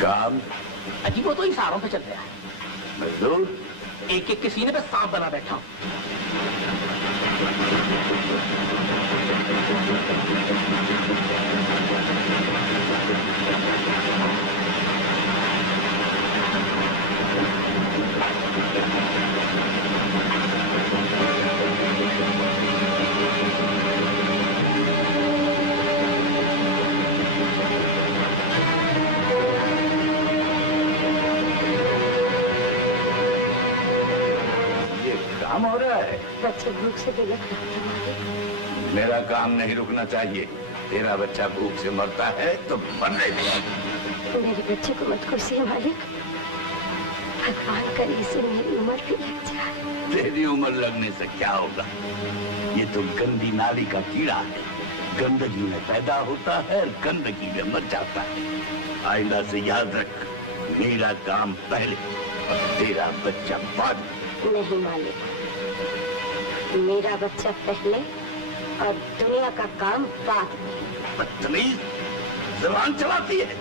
काम अजीब, वो तो इशारों पे चल रहा है। मजदूर एक एक के सीने पे सांप बना बैठा हूं। हो रहा है। बच्चे भूख से बिलख रहा था मालिक। मेरा काम नहीं रुकना चाहिए। तेरा बच्चा भूख से मरता है तो मरने दे। मेरे बच्चे को मत कुर्सी मालिक। भगवान करे इसे मेरी उम्र भी लग जाए। तेरी उम्र लगने से क्या होगा? ये तो गंदी नाली का कीड़ा है। गंदगी में पैदा होता है और गंदगी में मर जाता है। आइंदा से याद रख, मेरा काम पहले और तेरा बच्चा बाद में। नहीं मालिक, मेरा बच्चा पहले और दुनिया का काम बाद में। बदतमीज, ज़बान चलाती है।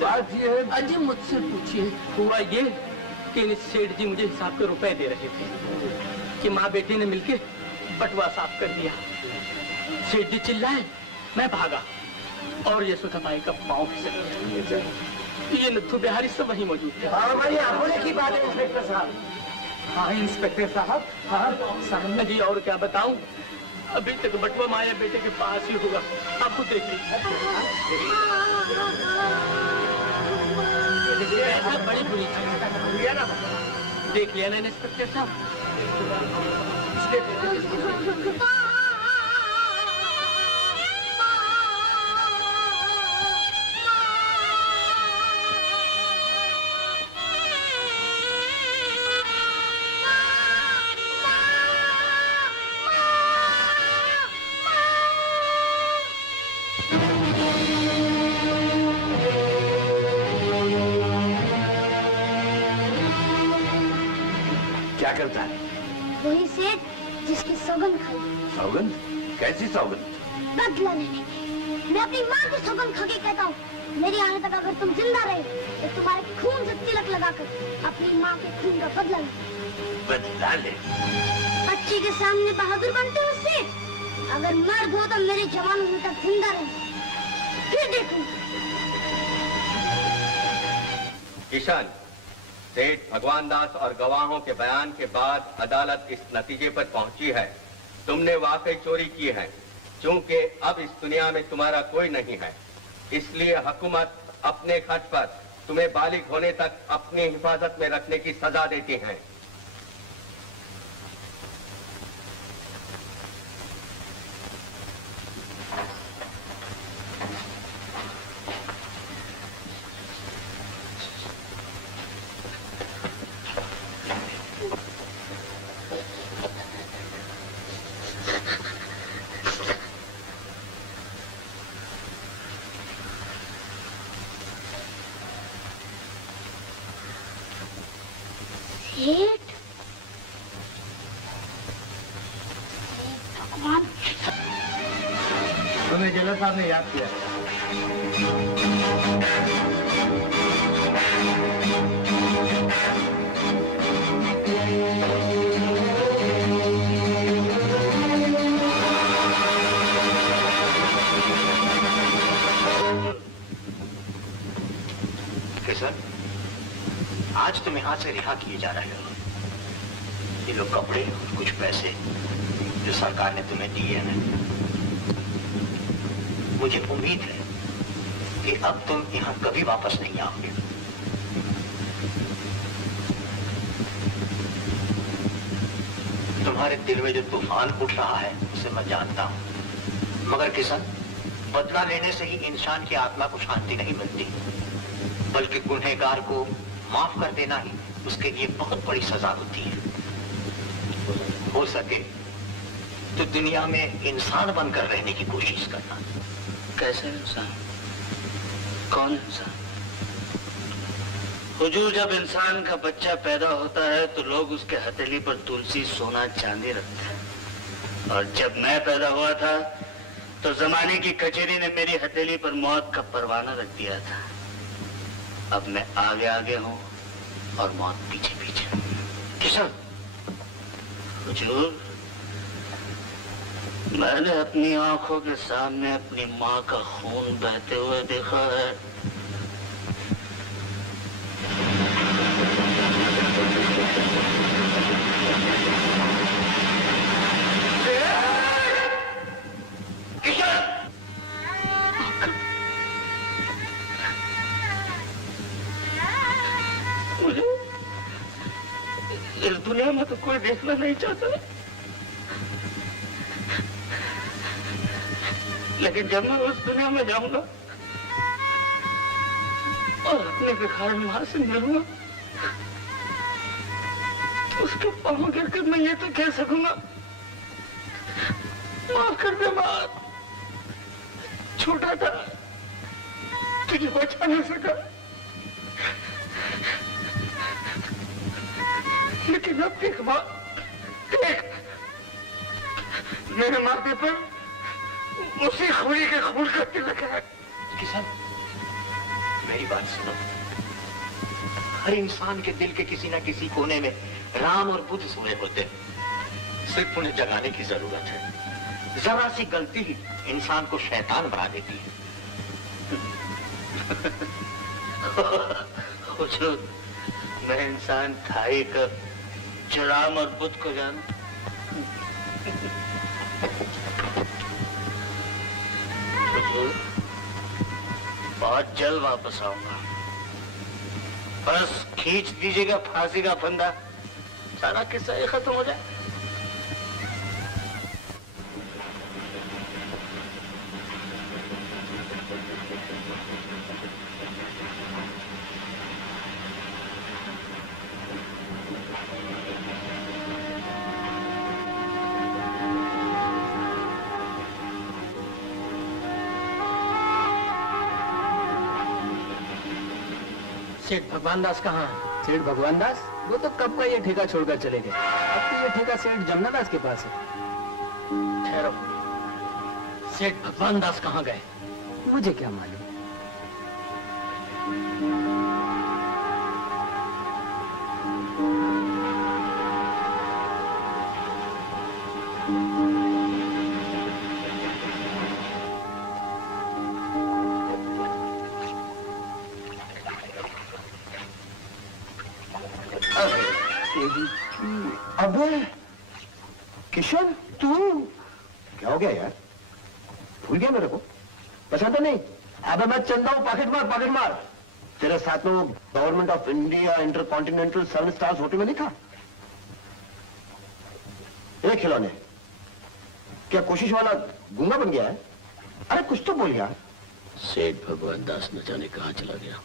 बात ये है, अजय मुझसे पूछिए। हुआ ये कि सेठ जी मुझे हिसाब के रुपए दे रहे थे कि माँ बेटी ने मिलके बटवा साफ कर दिया। सेठ जी चिल्लाए, मैं भागा और ये सुतपाई का पाँव फिसल गया। ये नथु बिहारी सब वहीं मौजूद थे। होने की बात है इंस्पेक्टर साहब। हाँ इंस्पेक्टर साहब, हाँ साहब जी, और क्या बताऊं, अभी तक बटवा माया बेटे के पास ही होगा। आप खुद देख लीजिए। बड़ी बुरी देख लिया ना इंस्पेक्टर साहब। क्या करता है? वही सेठ जिसकी सौगंध खाई। सौगंध? कैसी सौगंध? बदला लेने की। मैं अपनी माँ की सौगंध खा के कहता हूँ, मेरी आने तक अगर तुम जिंदा रहे तो तुम्हारे खून से तिलक लगाकर अपनी माँ के खून का बदला ले। बदला ले? बच्ची के सामने बहादुर बनते हो सेठ। अगर मर्द हो तो मेरे जवान होने तक जिंदा रहे, फिर देखूं। किशन, सेठ भगवान दास और गवाहों के बयान के बाद अदालत इस नतीजे पर पहुंची है, तुमने वाकई चोरी की है। क्योंकि अब इस दुनिया में तुम्हारा कोई नहीं है, इसलिए हुकूमत अपने खर्च पर तुम्हें बालिग होने तक अपनी हिफाजत में रखने की सजा देती है। तुम्हें जेलर साहब ने याद किया। किशन, आज तुम यहां से रिहा किए जा रहे हो। ये लो कपड़े और कुछ पैसे जो सरकार ने तुम्हें दिए हैं। मुझे उम्मीद है कि अब तुम यहां कभी वापस नहीं आओगे। तुम्हारे दिल में जो तूफान उठ रहा है उसे मैं जानता हूं, मगर किशन, बदला लेने से ही इंसान की आत्मा को शांति नहीं मिलती, बल्कि गुनहगार को माफ कर देना ही उसके लिए बहुत बड़ी सजा होती है। हो सके तो दुनिया में इंसान बनकर रहने की कोशिश करना। कैसे इंसान? कौन इंसान? हुजूर, जब इंसान का बच्चा पैदा होता है तो लोग उसके हथेली पर तुलसी, सोना, चांदी रखते हैं। और जब मैं पैदा हुआ था तो जमाने की कचेरी ने मेरी हथेली पर मौत का परवाना रख दिया था। अब मैं आगे आगे हूं और मौत पीछे पीछे। किशन, हुजूर, मैंने अपनी आंखों के सामने अपनी माँ का खून बहते हुए देखा है। मुझे इस दुनिया में तो कोई देखना नहीं चाहता, लेकिन जब मैं उस दुनिया में जाऊंगा और अपने भिखारी मां से मिलूंगा, उसके पांव गिरकर मैं ये तो कह सकूंगा, माफ कर दे मां, छोटा था, तुझे बचा नहीं सका, लेकिन अब देख मां, देख मेरे माथे पर उसी खूनी के खून का तिलक है। किशन, मेरी बात सुनो। हर इंसान के दिल के किसी न किसी कोने में राम और बुद्ध सोए होते हैं। सिर्फ उन्हें जगाने की जरूरत है। जरा सी गलती ही इंसान को शैतान बना देती है। हुजूर, मैं इंसान था ही कब जो राम और बुद्ध को जानूं? हुजूर, बहुत जल्द वापस आऊंगा। बस खींच दीजिएगा फांसी का फंदा, सारा किस्सा ही खत्म हो जाए। सेठ भगवान दास कहाँ है? सेठ भगवान दास? वो तो कब का ये ठेका छोड़कर चले गए। अब तो ये ठेका सेठ जमुना दास के पास है। ठहरो, सेठ भगवान दास कहाँ गए? मुझे क्या मालूम। अबे किशन, तू क्या हो गया यार? भूल गया मेरे को? पहचानता नहीं? अबे मैं चंदा हूं, पॉकेट मार, पॉकेट मार। तेरे साथ में वो government of India intercontinental 7 stars hotel में नहीं था? ये खिलौने क्या कोशिश वाला गूंगा बन गया है? अरे कुछ तो बोल यार। सेठ भगवान दास न जाने कहाँ चला गया।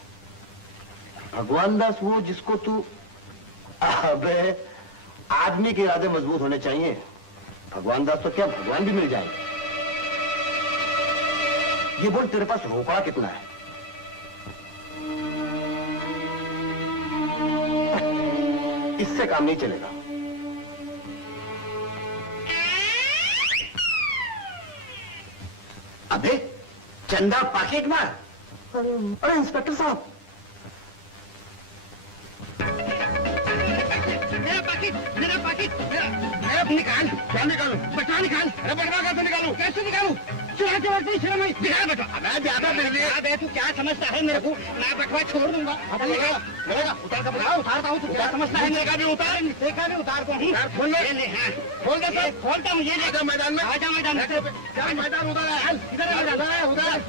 भगवान दास वो जिसको तू... अबे आदमी के इरादे मजबूत होने चाहिए। भगवान दास तो क्या भगवान भी मिल जाए। ये बोल, तेरे पास रोकड़ा कितना है? इससे काम नहीं चलेगा। अबे चंदा पॉकेट मार। अरे इंस्पेक्टर साहब, निकाल, क्या निकालू? बटवा निकाल। अरे बटवा कैसे निकालू? कैसे निकालू? चुरा के वक्त नहीं शर्म आई। निकाल बटवा। अबे ज्यादा मिल गया। अबे तू क्या समझता है मेरे को? मैं बटवा छोड़ दूंगा। मिलेगा, उतार का बटवा उतारता हूँ। तू क्या समझता है? मेरे का भी उतार, देखा भी उतार को। यार खोल ले, खोल दे सर। खोलता हूँ ये। आजा मैदान में, आजा मैदान में। क्या मैदान उधर है? इधर है मैदान, उधर।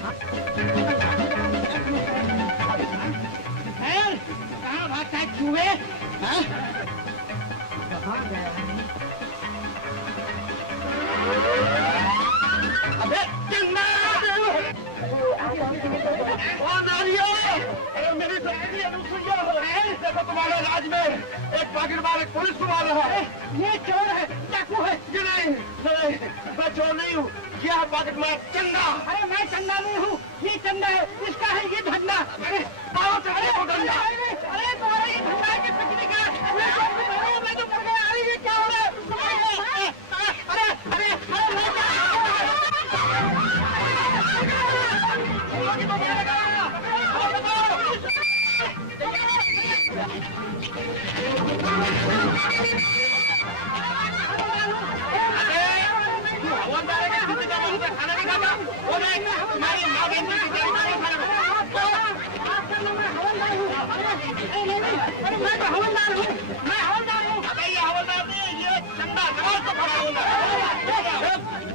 कहाँ भागता है चूहे? कहाँ गया? अबे चंदा! मैं चोर नहीं हूँ, ये है पॉकेट मार चंदा। अरे मैं चंदा नहीं हूँ, ये चंदा है, इसका है ये धंधा। अरे आओ चले वो धंधा। अरे तुम्हारा ये धंधा है कि पिकनिक है? मैं तो मर गया। अरे ये क्या हो रहा है? अरे अरे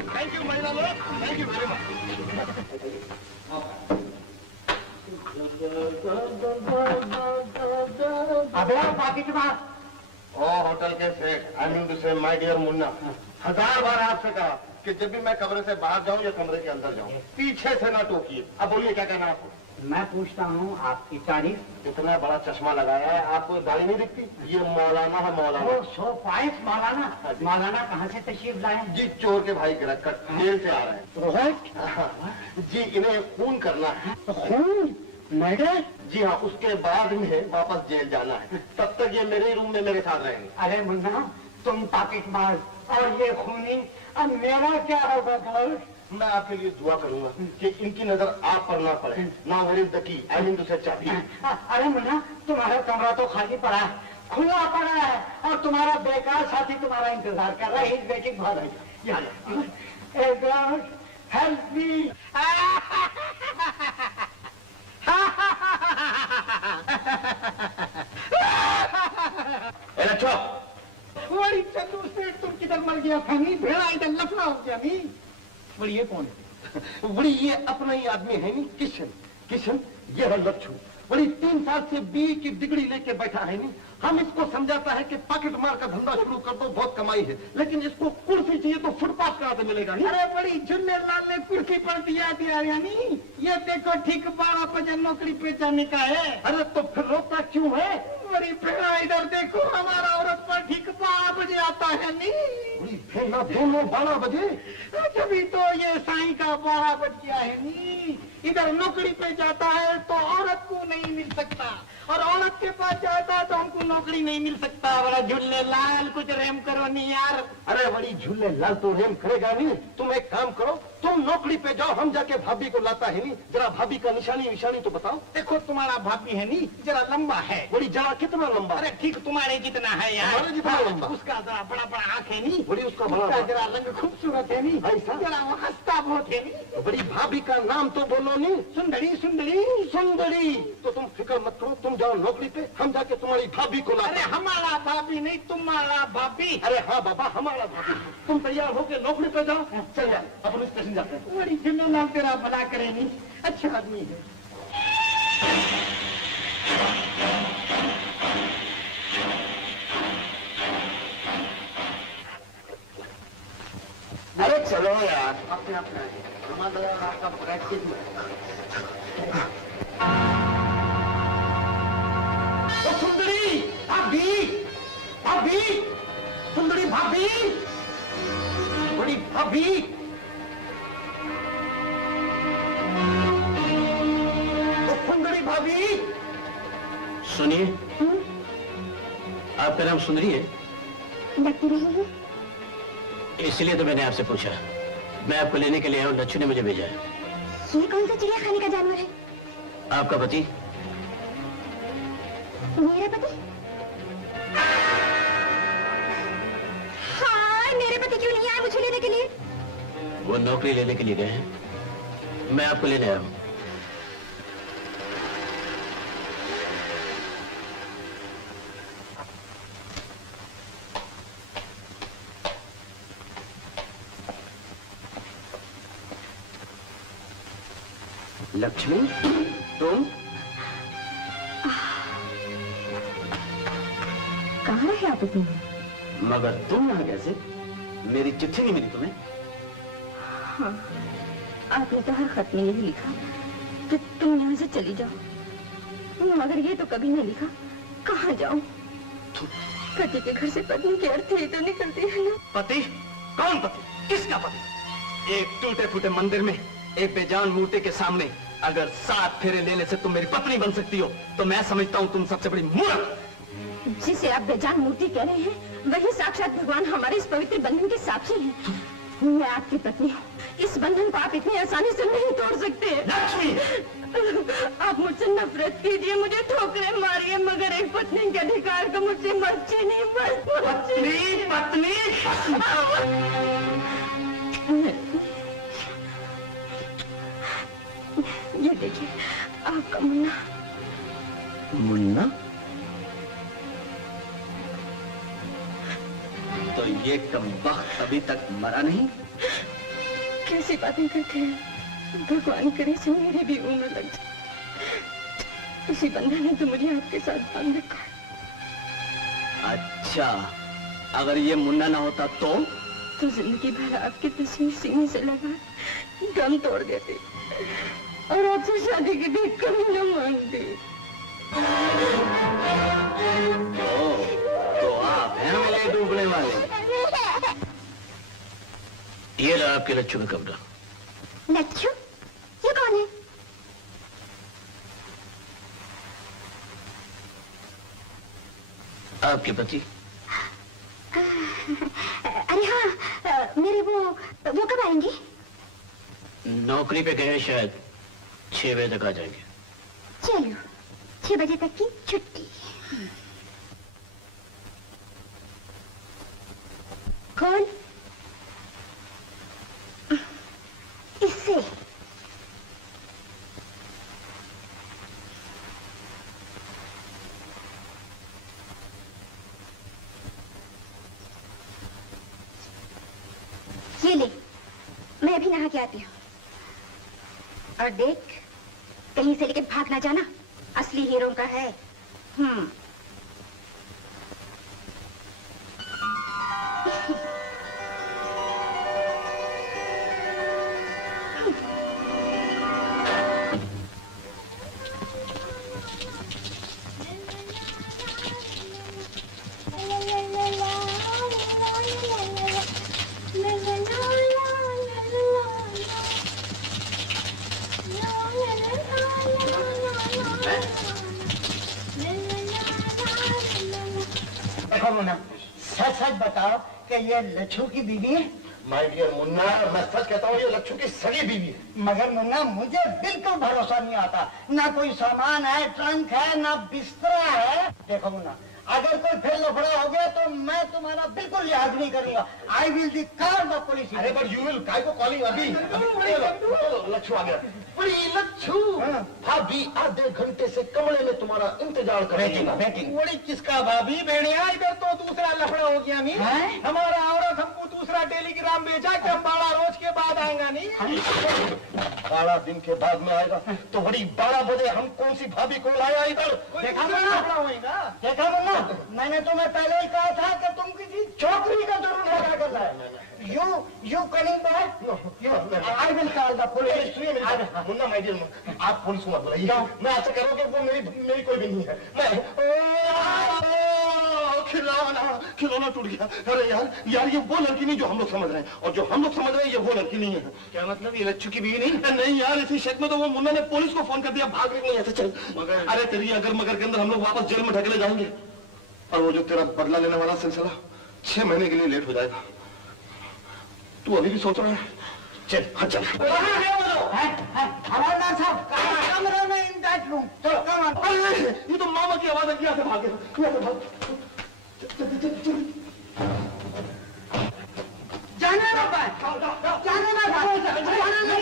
थैंक यू महिला लोग, थैंक यू वेरी मच। अबे पॉकेट मार। ओ होटल के सेठ, आई मीन टू से माय डियर मुन्ना, 1000 बार आपसे कहा कि जब भी मैं कमरे से बाहर जाऊं या कमरे के अंदर जाऊं, पीछे से ना टोकिए। अब बोलिए क्या कहना है आपको? मैं पूछता हूँ आपकी तारीफ। इतना बड़ा चश्मा लगाया है, आपको दाढ़ी नहीं दिखती? ये मौलाना है, मौलाना। सो पाइस मौलाना। मौलाना कहाँ से तशरीफ लाए? जी चोर के भाई गिरफ्तार जेल से आ रहे हैं। जी इन्हें खून करना है। खून? मर्डर? जी हाँ, उसके बाद में वापस जेल जाना है। तब तक ये मेरे रूम में मेरे साथ रहेंगे। अरे मुन्ना, तुम पॉकेट मार और ये खूनी, अब मेरा क्या होगा? मैं आपके लिए दुआ करूंगा कि इनकी नजर आप पर ना पड़े। ना where is the key, I mean to से चाबी। अरे मुन्ना, तुम्हारा कमरा तो खाली पड़ा है, खुला पड़ा है, और तुम्हारा बेकार साथी तुम्हारा इंतजार कर रहा है। इस बेटी बहुत हेल्प मी। बड़ी चंदू सेठ, तुम किधर मर गया था? नहीं भेड़ा इधर लफड़ा हो गया। नहीं बड़ी ये कौन है? बड़ी ये अपना ही आदमी है नहीं, किशन। किशन ये है लच्छू। बड़ी 3 साल से बीए की डिग्री लेके बैठा है नहीं। हम इसको समझाता है कि पॉकेट मार का धंधा शुरू कर दो, बहुत कमाई है, लेकिन इसको कुर्सी चाहिए तो फुटपाथ कहाँ से मिलेगा? नहीं? अरे बड़ी झुल्ले लाल ने कुर्सी पर दिया यानी ये देखो ठीक 12 बजे नौकरी पे जाने का है। अरे तो फिर रोकता क्यों है? बड़ी भेड़ा इधर देखो, हमारा औरत पर ठीक 12 बजे आता है। नहीं बड़ी भेड़ा दोनों 12 बजे? तभी तो ये साईं का 12 बज गया है। नहीं इधर नौकरी पे जाता है तो औरत को नहीं मिल सकता, और औरत के पास जाता है तो हमको नौकरी नहीं मिल सकता। बड़ा झुल्ले लाल, कुछ रेम करो नहीं यार। अरे बड़ी झूले लाल तो रेम करेगा नहीं। तुम एक काम करो, तुम नौकरी पे जाओ, हम जाके भाभी को लाता है नहीं। जरा भाभी का निशानी विशानी तो बताओ। देखो तुम्हारा भाभी है नहीं, जरा लंबा है। बड़ी जरा कितना लंबा? अरे ठीक तुम्हारे जितना है यार। हमारे जितना लंबा? उसका जरा बड़ा बड़ा आँख है नहीं। बड़ी उसका बड़ा जरा रंग खूबसूरत है नहीं। ऐसा? जरा वो हंसता बहुत है नहीं। बड़ी भाभी का नाम तो बोलो नहीं। सुंदरी सुंदरी सुंदरी। तो तुम फिक्र मत करो, तुम जाओ नौकरी पे, हम जाके तुम्हारी भाभी को लाते अरे हैं। हमारा भाभी नहीं, तुम्हारा भाभी। अरे हाँ बाबा, हमारा भाभी। तुम तैयार होके नौकरी पे जाओ। चल यार, अपन स्टेशन जाते हैं। बड़ी जिम्मेदार, तेरा भला करे नहीं, अच्छा आदमी है। अरे चलो यार। अपने अपना है, हमारा आपका प्रैक्टिस में। सुंदरी भाभी, भाभी, सुंदरी भाभी, बड़ी भाभी। सुंदरी भाभी। सुनिए, आपका नाम सुंदरी है? लगती नहीं है। इसलिए तो मैंने आपसे पूछा। मैं आपको लेने के लिए आया हूँ, लच्छू ने मुझे भेजा है। ये कौन सा चिड़िया खाने का जानवर है? आपका पति? मेरा पति? हाँ, मेरे पति क्यों नहीं आए मुझे लेने के लिए? वो नौकरी लेने के लिए गए हैं, मैं आपको लेने आया हूँ। लक्ष्मी, तुम कहाँ रहे आप इतनी? मगर तुम यहाँ कैसे? मेरी चिट्ठी नहीं मिली तुम्हें? हाँ, आपने तो हर खत में यही लिखा कि तुम यहाँ से चली जाओ, मगर ये तो कभी नहीं लिखा कहाँ जाऊं। पति के घर से पत्नी के अर्थ ये तो निकलती है ना। पति? कौन पति? किसका पति? एक टूटे फूटे मंदिर में एक बेजान मूर्ति के सामने अगर 7 फेरे लेने से तुम मेरी पत्नी बन सकती हो तो मैं समझता हूँ तुम सबसे बड़ी मूर्ख। जिसे आप बेजान मूर्ति कह रहे हैं वही साक्षात भगवान हमारे इस पवित्र बंधन के साक्षी हैं। मैं आपकी पत्नी हूँ, इस बंधन को आप इतनी आसानी से नहीं तोड़ सकते। लक्ष्मी, आप मुझसे नफरत कीजिए, मुझे ठोकरे मारिए, मगर एक पत्नी के अधिकार को मुझसे मत छीनिए। पत्नी पत्नी ये देखिए आपका मुन्ना। मुन्ना? तो ये कमबख्त अभी तक मरा नहीं? कैसी बातें करते हैं? भगवान करे से मेरी भी उम्र लग जाए। इसी बंधन ने तो मुझे आपके साथ बांध रखा है। अच्छा, अगर ये मुन्ना ना होता तो जिंदगी भर आपकी तस्वीर सीने से लगा दम तोड़ देती और आपसे शादी की भी कभी न मांगती। तो आप हैं मिले डूबने वाले। ये रहा आपके लच्छू का कमरा। लच्छू? ये कौन है? आपके पति? अरे हाँ, मेरे वो कब आएंगे? नौकरी पे गए, शायद 6 बजे तक आ जाएंगे। चलो 6 बजे तक की छुट्टी। कौन? इससे ये ले, मैं अभी नहा के आती हूँ। और देख, कहीं से लेके भाग ना जाना, असली हीरो का है। देखो मुन्ना, सच सच बताओ कि ये लच्छू की बीवी है? माय डियर मुन्ना, मैं सच कहता हूँ ये लच्छू की सगी बीवी है। मगर मुन्ना मुझे बिल्कुल भरोसा नहीं आता, ना कोई सामान है, ट्रंक है, ना बिस्तरा है। देखो मुन्ना, अगर कोई फिर लफड़ा हो गया तो मैं तुम्हारा बिल्कुल लिहाज नहीं करूंगा। I will the call the police. अरे बट यू विल काय को कॉलिंग अभी लच्छू आ गया। बड़ी लच्छू, भाभी आधे घंटे से कमरे में तुम्हारा इंतजार कर रही है। बड़ी किसका भाभी भेड़िया, इधर तो दूसरा लफड़ा हो गया। नहीं हमारा औरत हमको दूसरा टेलीग्राम भेजा कि हम 12 रोज के बाद आएगा। नहीं 12 दिन के बाद में आएगा तो बड़ी 12 बजे हम कौन सी भाभी को लाया इधर? देखा मुन्ना, मैंने तुम्हें पहले ही कहा था कि तुम किसी छोकरी का जरूर लगा कर लाए। You coming back? I will call the police. Munna my dear, आप पुलिस को मत बुलाइए। मैं ऐसा करूँ कि वो मेरी कोई भी नहीं है। खिलौना टूट गया। अरे यार ये वो लड़की नहीं जो हम लोग समझ रहे हैं, और जो हम लोग समझ रहे हैं ये वो लड़की नहीं है। क्या मतलब, ये लच्छू की बीवी नहीं? नहीं यार, इसी शक में तो वो मुन्ना ने पुलिस को फोन कर दिया, भाग रही नहीं ऐसे चल। अरे तेरी अगर मगर के अंदर हम लोग वापस जेल में ढकेले जाएंगे, और वो जो तेरा बदला लेने वाला सिलसिला 6 महीने के लिए लेट हो जाएगा। तू अभी भी सोच रहा है? चल हाँ चल। हवालदार साहब, कमरे में इन दैट रूम। चलो कम ऑन। अरे ये तो मामा की आवाज है, यहाँ से भागे, यहाँ से भाग। जाने ना पाए, जाने ना पाए,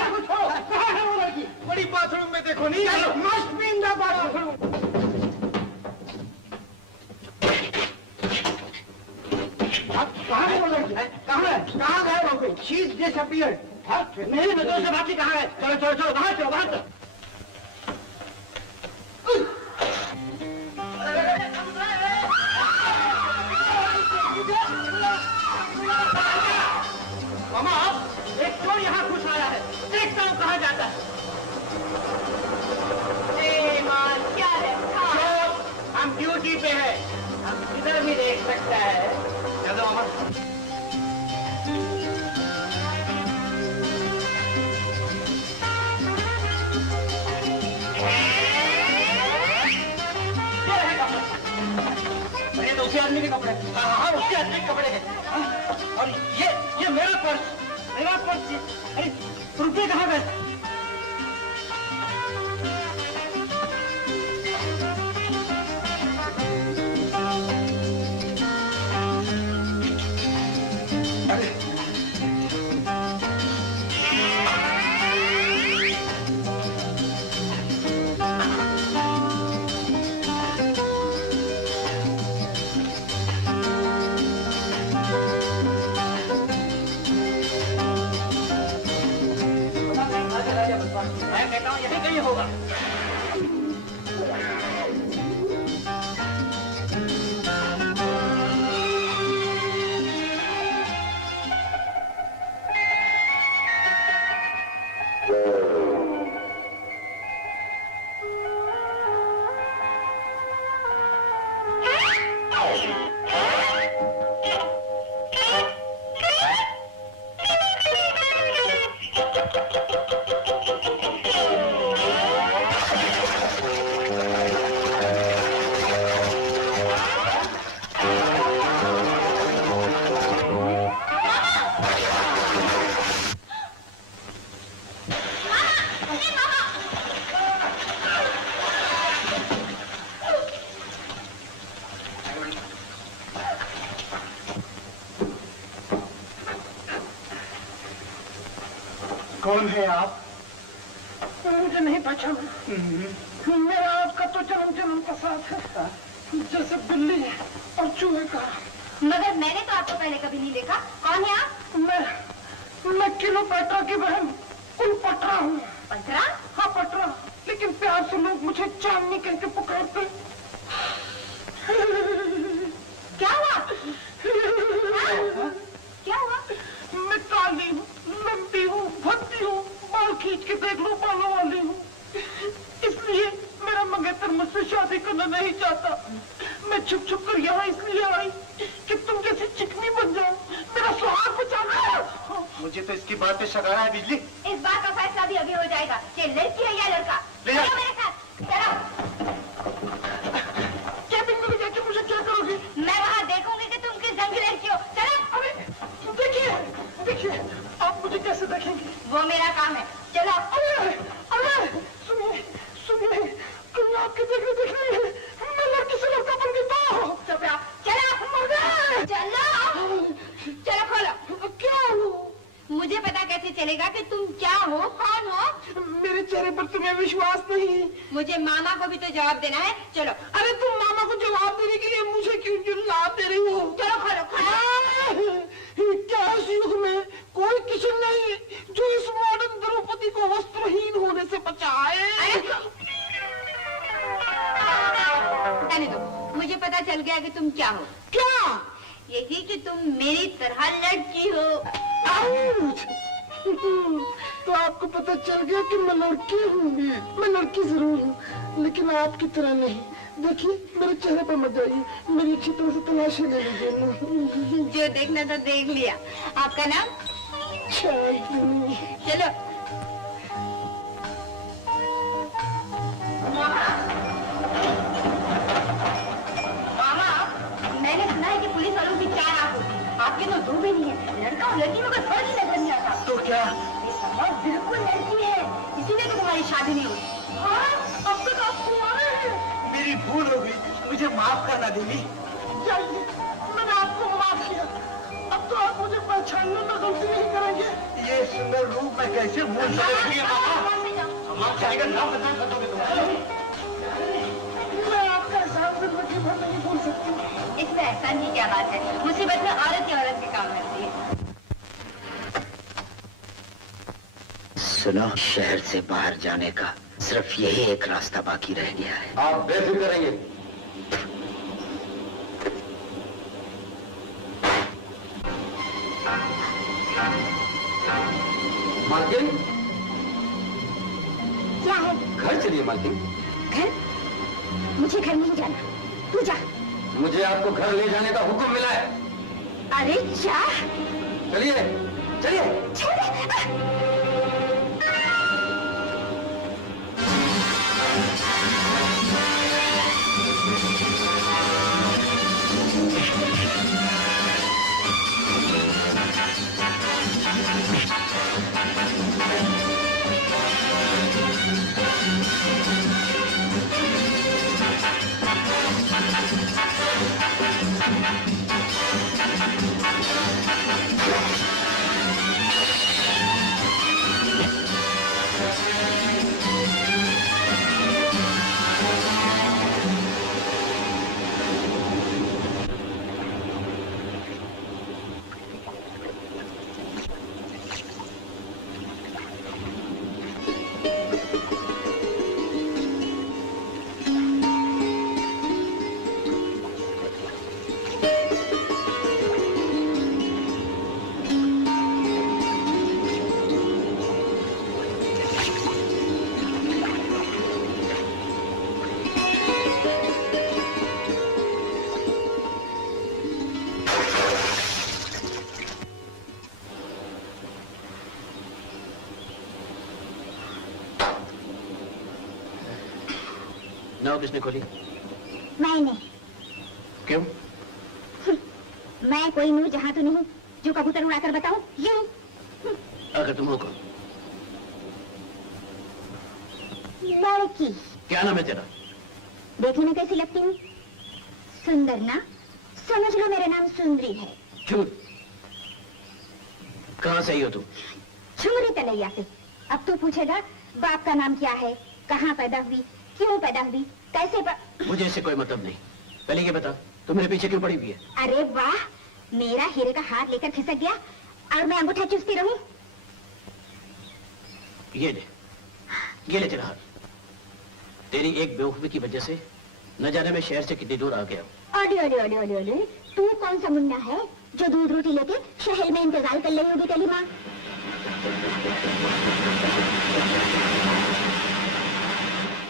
कुछ हो। कहाँ है वो लड़की? बड़ी बाथरूम में देखो। नहीं must be in the bathroom. कहाँ है वो लड़की? कहाँ गए वो कोई? She is disappeared. मेरी नजरों से बाकी कहाँ है? चलो चलो चलो, बाहर चलो, बाहर चलो। मामा, एक चोर यहाँ घुस आया है, देखता हूँ कहाँ जाता है। क्या है? चोर, हम ड्यूटी पे है, हम किधर भी देख सकता है। चलो मामा। आदमी के कपड़े। हाँ, उसके आदमी के कपड़े हैं। हाँ, और ये मेरा पर्स। अरे रुपये कहाँ गए? मैं कहता हूँ यही कहीं होगा। कौन है आप? मुझे नहीं पहचाना। मेरा आपका तो जन्म का साथ है, जैसे बिल्ली और चूहे का। मगर मैंने तो आपको पहले कभी नहीं देखा। कौन है आप? मैं किलोपेट्रा की बहन कुलपट्रा हूँ। पटरा? हाँ, पटरा। लेकिन प्यार से लोग मुझे चांदनी कह के पुकारते। क्या हुआ? क्या हुआ? मैं काली हूँ, लंबी हूँ, भद्दी हूँ, बाल खींच के देख लो, बालों वाली हूँ। इसलिए मेरा मंगेतर मुझसे शादी करना नहीं चाहता। मैं छुप कर यहाँ इसलिए आई कि तुम जैसी चिकनी बन जाओ, मेरा सुहाग बचा लो। मुझे तो इसकी बात पे शक आ रहा है बिजली। इस बात का फैसला भी अभी हो जाएगा। ये लड़की है या लड़का? चलो मेरे साथ, चलो। कैबिन में जाके मुझे क्या करोगे? मैं वहाँ देखूंगी कि तुम किस ढंग की लड़की हो। चलो। देखिए, आप मुझे कैसे देखेंगे? वो मेरा काम है। चलो। अरे, सुनिए, कहीं आपके देखने मैं लड़की से लड़का बन गया तो। चुप रहो। चलो खोलो। क्या हो? मुझे पता कैसे चलेगा कि तुम क्या हो, कौन हो? मेरे चेहरे पर तुम्हें विश्वास नहीं? मुझे मामा को भी तो जवाब देना है। चलो। अरे तुम मामा को जवाब देने के लिए मुझे क्यों जुल्लात दे रही हो? चलो खोलो। क्या इस युग में कोई किशन नहीं जो इस मॉडर्न द्रौपदी को वस्त्रहीन होने से बचाए? जाने दो, मुझे पता चल गया कि तुम क्या हो। क्या? यही कि तुम मेरी तरह लड़की हो। तो आपको पता चल गया कि मैं लड़की हूँ। मैं लड़की जरूर हूँ, लेकिन आपकी तरह नहीं। देखिए, मेरे चेहरे पर मत जाइए, मेरी अच्छी तरह से तलाशी ले लीजिए। जो देखना था देख लिया। आपका नाम? चांदनी। चलो। मामा, मैंने सुना है कि पुलिस वालों की 4 आंख होती है। आपके तो 2 भी नहीं है। लड़का और लड़की में कोई फर्क ही नजर नहीं आता। तो क्या? ये बिल्कुल लड़की है, इसीलिए तो तुम्हारी शादी नहीं हुई। अब तक आप कुंवारे हैं। मेरी भूल हो गई, मुझे माफ करना देवी। जाइए, मैंने आपको माफ किया। अब तो आप मुझे पहचानने में गलती नहीं करेंगे। ये सुंदर रूप मैं कैसे भूल सकती हूँ? आप जाएगा नाम बता दोगे तुम? मैं आपका एहसान जिंदगी भर नहीं भूल सकती। इसमें एहसान की क्या बात है? मुसीबत में औरत ही औरत के काम करती है। सुनो, शहर से बाहर जाने का सिर्फ यही एक रास्ता बाकी रह गया है। आप बेफिक्र रहेंगे। मालकिन, क्या है? घर चलिए मालकिन। घर? मुझे घर नहीं जाना, तू जा। मुझे आपको घर ले जाने का हुक्म मिला है। अरे जा। चलिए चलिए। नाव किसने खोली? मैंने। क्यों? मैं कोई नूर जहां तो नहीं जो कबूतर उड़ाकर बताऊं? यूं। अगर तुम हो कौन? लड़की। क्या नाम है तेरा? देखने में कैसी लगती हूँ? सुंदर ना? समझ लो मेरा नाम सुंदरी है। झूठ। कहाँ से आई हो तुम? छुरी तलैया से। अब तू पूछेगा बाप का नाम क्या है, कहाँ पैदा हुई, क्यों पैदा हुई, कैसे मुझे इससे कोई मतलब नहीं। पहले ये बता, तू मेरे पीछे क्यों पड़ी हुई है? अरे वाह, मेरा हीरे का हार लेकर खिसक गया और मैं अंगूठा चूसती रहूं? ये ले तेरा हार। तेरी एक बेवकूफी की वजह से न जाने मैं शहर से कितनी दूर आ गया हूँ। ओले ओले ओले ओले ओले, तू कौन सा मुन्ना है जो दूध रोटी लेके शहर में इंतजार कर रही होगी तेरी माँ?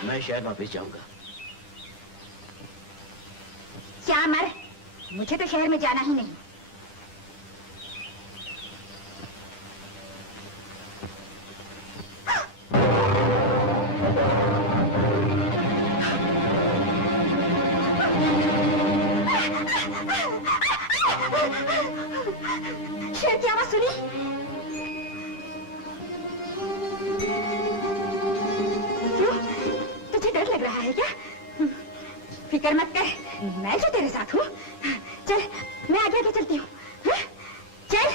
मैं शहर वापस जाऊंगा। क्या मर, मुझे तो शहर में जाना ही नहीं। शेर की आवाज सुनी? क्यों? तुझे डर लग रहा है क्या? फिक्र मत कर, मैं जो तेरे साथ हूँ। चल, मैं आगे आगे चलती हूँ। हाँ? चल।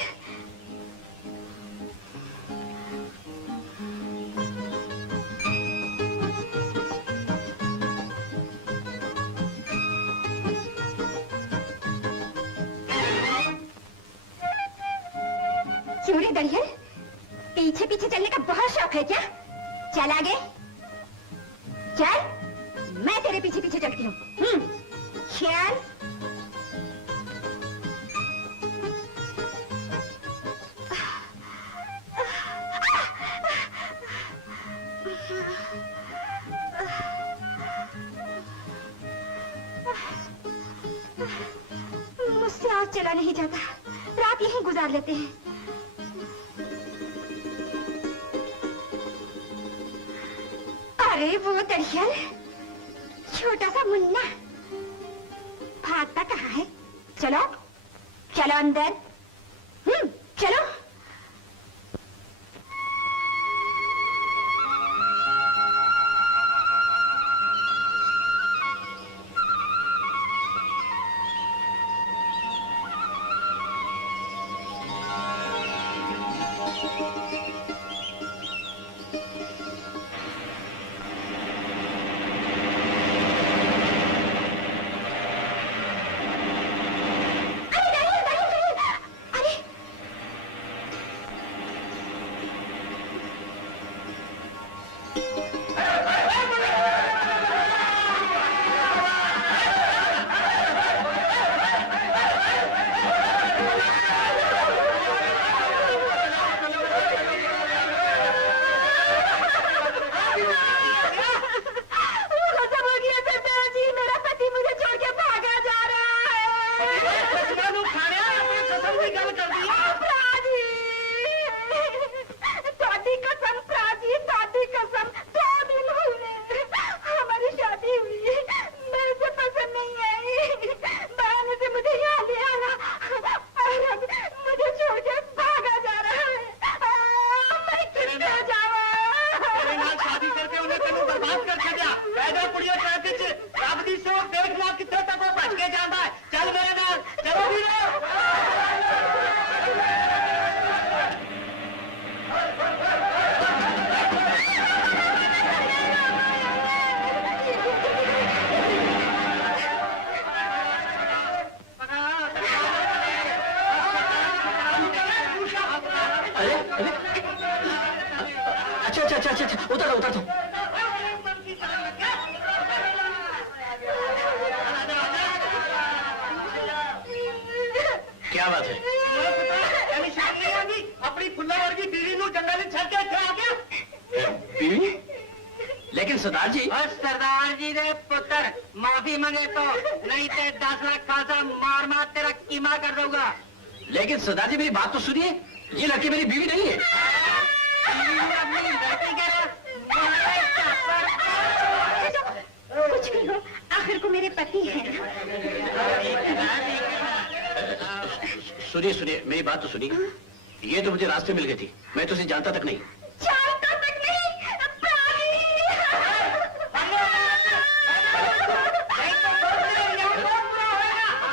क्यों रे दरियल, पीछे पीछे चलने का बहुत शौक है क्या? चल आगे चल, मैं तेरे पीछे पीछे चलती हूँ। चल। मुझसे आज चला नहीं जाता, रात यहीं गुजार लेते हैं। अरे वो दरियल, छोटा सा मुन्ना भागता कहाँ है? चलो चलो अंदर। चलो। अच्छा, उतर दो। क्या बात है? अपनी फुल्ला वर्गी बीवी नू जंगल छड़ के इत्थे आ गया। बीवी? लेकिन सरदार जी। सरदार जी ने पुत्र माफी मांगे तो, नहीं तो 10 लाख खासा मार मार तेरा कीमा कर दूंगा। लेकिन सरदार जी मेरी बात तो सुनिए, ये लड़की मेरी बीवी नहीं है। कुछ भी सुनिए सुनिए, मेरी बात तो सुनिए। ये तो मुझे रास्ते मिल गई थी, मैं तो इसे जानता तक नहीं। जानता तक नहीं,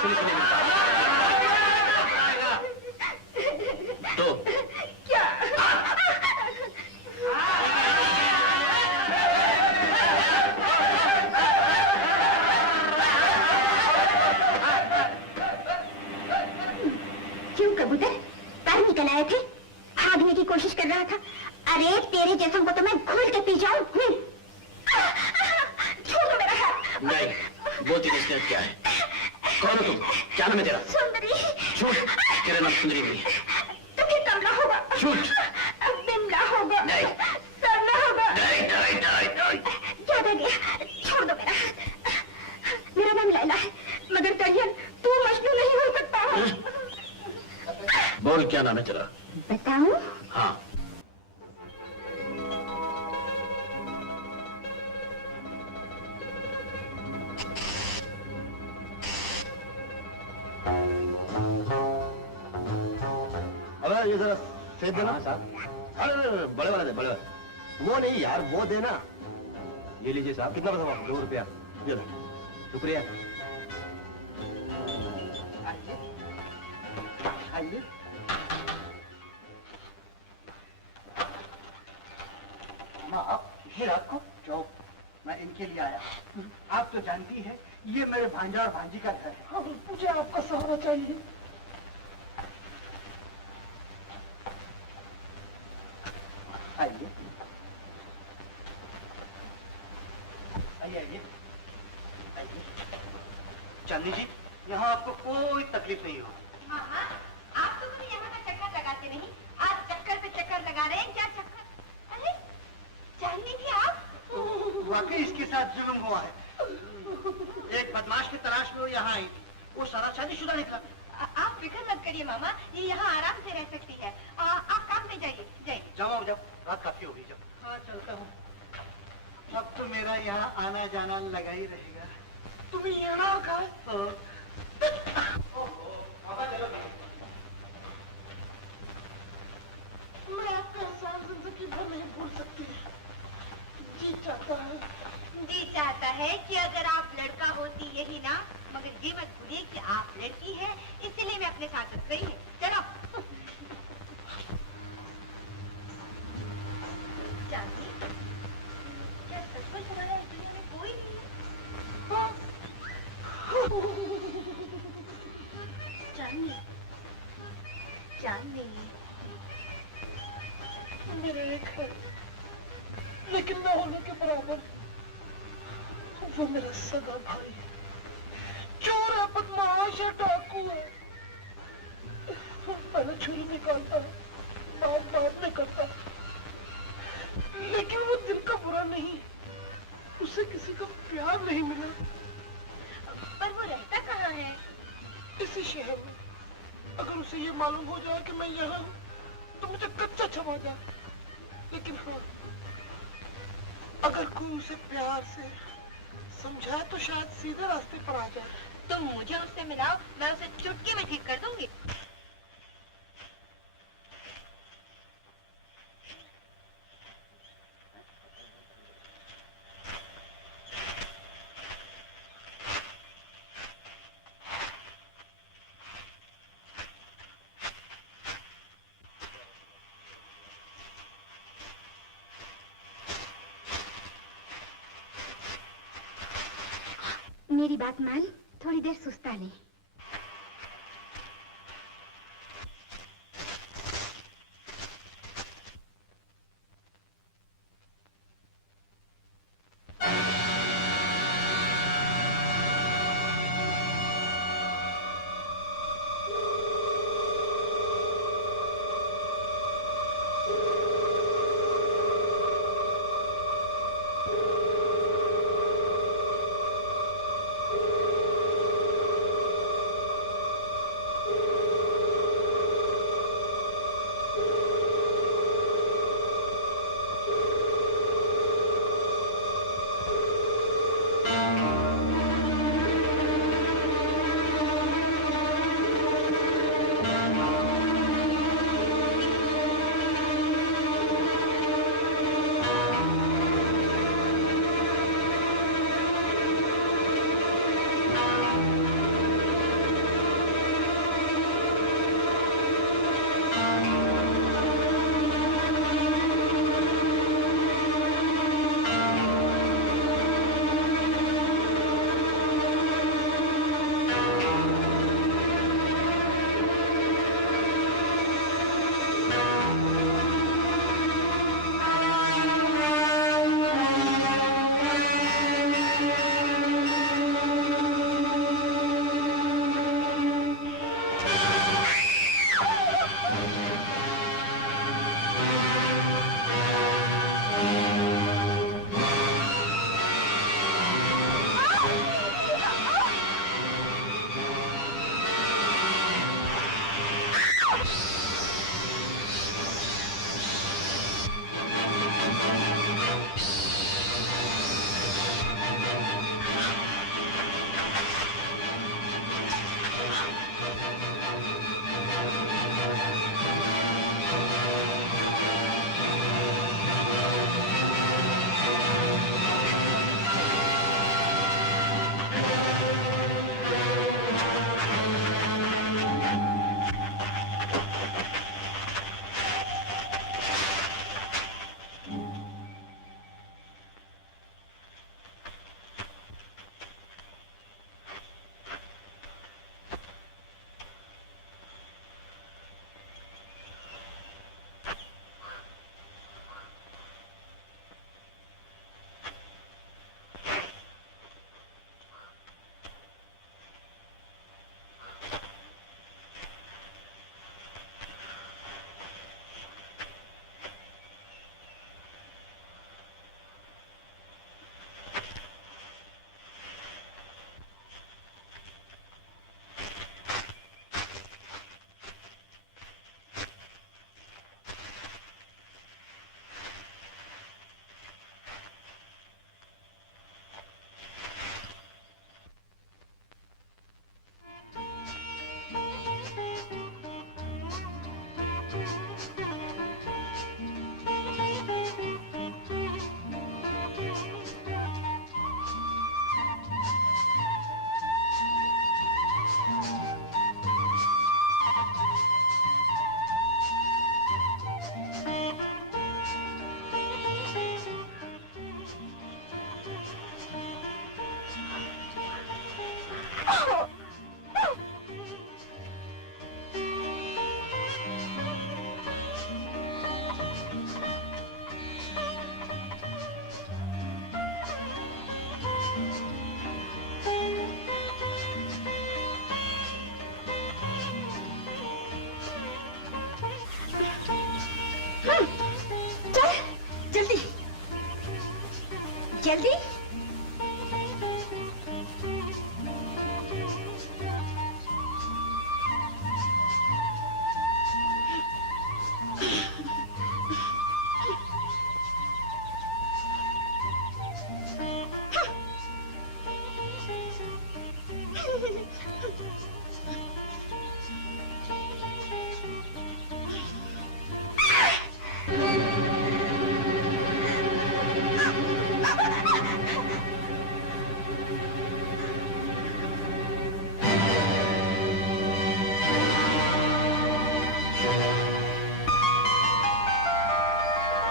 सुनिए सुनिए तो क्या? क्यों कबूतर, पैर निकल आए थे? भागने की कोशिश कर रहा था। अरे तेरे जैसों को तो मैं घोल के पी जाऊं। छोड़ दो मेरा हाथ। नहीं, बोलती नहीं इसने क्या है? कौन हो तुम? क्या नाम है तेरा? सुंदरी। झूठ, तेरा नाम सुंदरी नहीं है। तो फिर कमला होगा। झूठ। बिमला होगा। नहीं। सरला होगा। नहीं नहीं नहीं नहीं। याद आ गया, छोड़ दो मेरा हाथ। मेरा नाम लैला है, मगर कहियन तू मजनू नहीं हो सकता। बोल क्या नाम है तेरा? बताऊं? हाँ। अबे ये जरा सेब देना साहब। अरे बड़े वाला दे, बड़े वाला। वो नहीं यार, वो देना। ये लीजिए साहब। कितना बताओ? 2 रुपया। ये लो। शुक्रिया। आइए। आप ये रात को जाओ, मैं इनके लिए आया। आप तो जानती है ये मेरे भांजा और भांजी का घर है। मुझे आपका सहारा चाहिए। आइए आइए आइए आइए। चांदी जी, यहाँ आपको कोई तकलीफ नहीं हो। मामा, आप तो मुझे यहाँ का चक्कर लगाते नहीं, आज चक्कर पे चक्कर लगा रहे हैं। क्या चक्कर? अरे चांदी जी आप? वाकई इसके साथ जुल्म हुआ है। एक बदमाश की तलाश में वो यहाँ आई थी। वो सारा शादीशुदा निकला। आप फिक्र मत करिए मामा, ये यहाँ आराम से रह सकती है। आप काम पे जाइए जाइए। जाओ जब रात काफी होगी। जब हाँ चलता हूँ। अब तो मेरा यहाँ आना जाना लगा ही रहेगा। तुम्हें यहाँ का मैं आपका एहसान जिंदगी भर नहीं भूल सकती। जी चाहता है कि अगर आप लड़का होती यही ना, मगर जी मत भूलिए कि आप लड़की है, इसलिए मैं अपने साथ रख रही हूँ। चलो। चांदी, क्या सचमुच तुम्हारा इस दुनिया में कोई नहीं है? चांदी, चांदी, मेरे एक है, लेकिन न होने के बराबर। वो मेरा सगा भाई है, चोर है, बदमाश है, डाकू है। पहले छुरी निकालता है, बाद में करता है। लेकिन वो दिल का बुरा नहीं, उसे किसी का प्यार नहीं मिला। पर वो रहता कहाँ है? इसी शहर में। अगर उसे ये मालूम हो जाए कि मैं यहाँ हूँ, तो मुझे कच्चा क्षमा जाए। लेकिन हाँ, अगर कोई उसे प्यार से समझाए तो शायद सीधे रास्ते पर आ जाए। तुम मुझे उससे मिलाओ, मैं उसे चुटकी में ठीक कर दूंगी। मेरी बात मान, थोड़ी देर सुस्ता ले। जल्दी।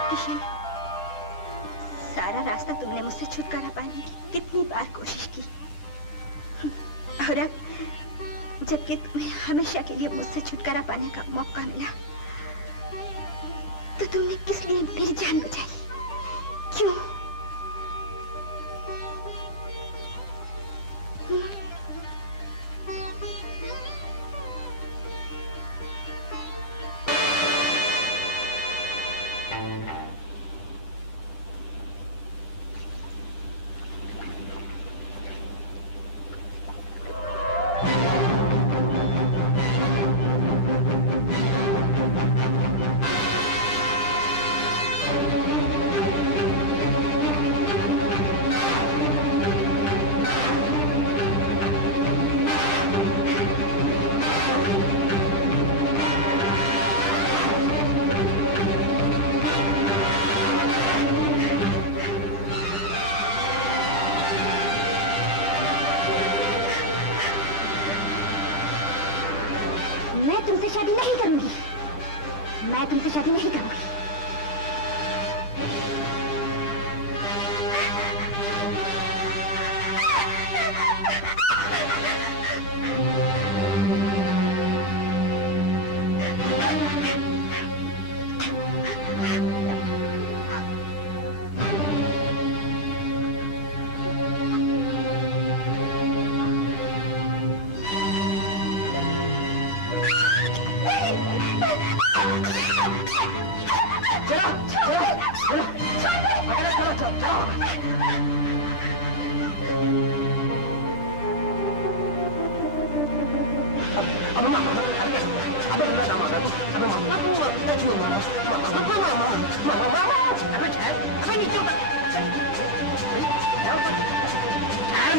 किशन, सारा रास्ता तुमने मुझसे छुटकारा पाने की कितनी बार कोशिश की, और अब जबकि तुम्हें हमेशा के लिए मुझसे छुटकारा पाने का मौका मिला, तो तुमने किस लिए मेरी जान बचाई? क्यों? मैं तुमसे शादी नहीं करूंगी। मैं तुमसे शादी नहीं करूंगी।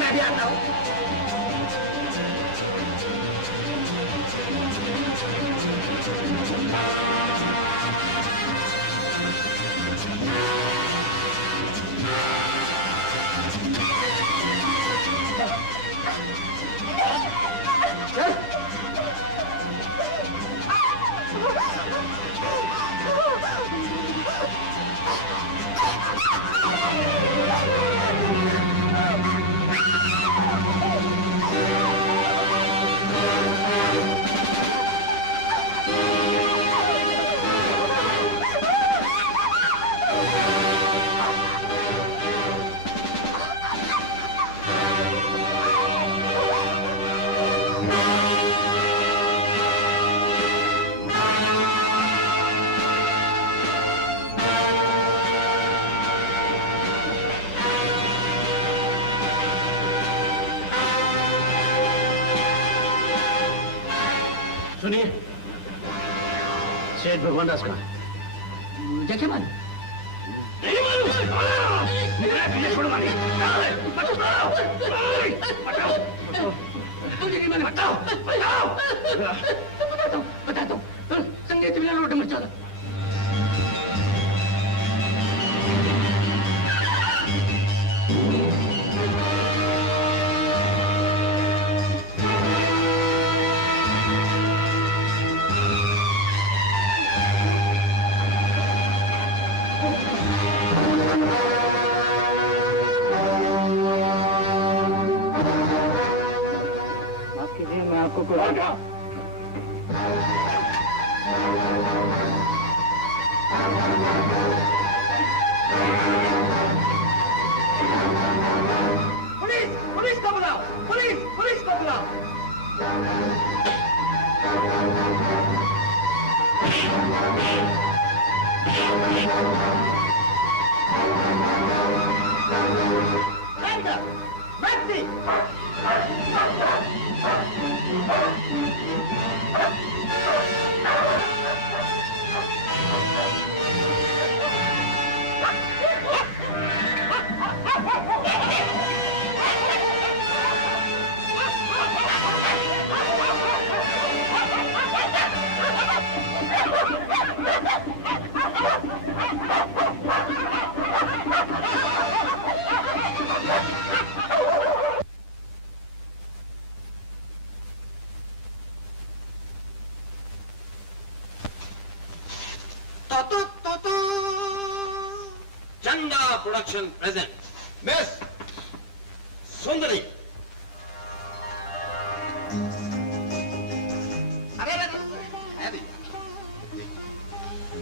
मैं भी आता हूँ। सुनिए, सेठ भगवान दास कहाँ है? जैसे मन बता दो संगीत बिना लोटे मचा दो। चंदा प्रोडक्शन प्रेजेंट मिस सुंदरी।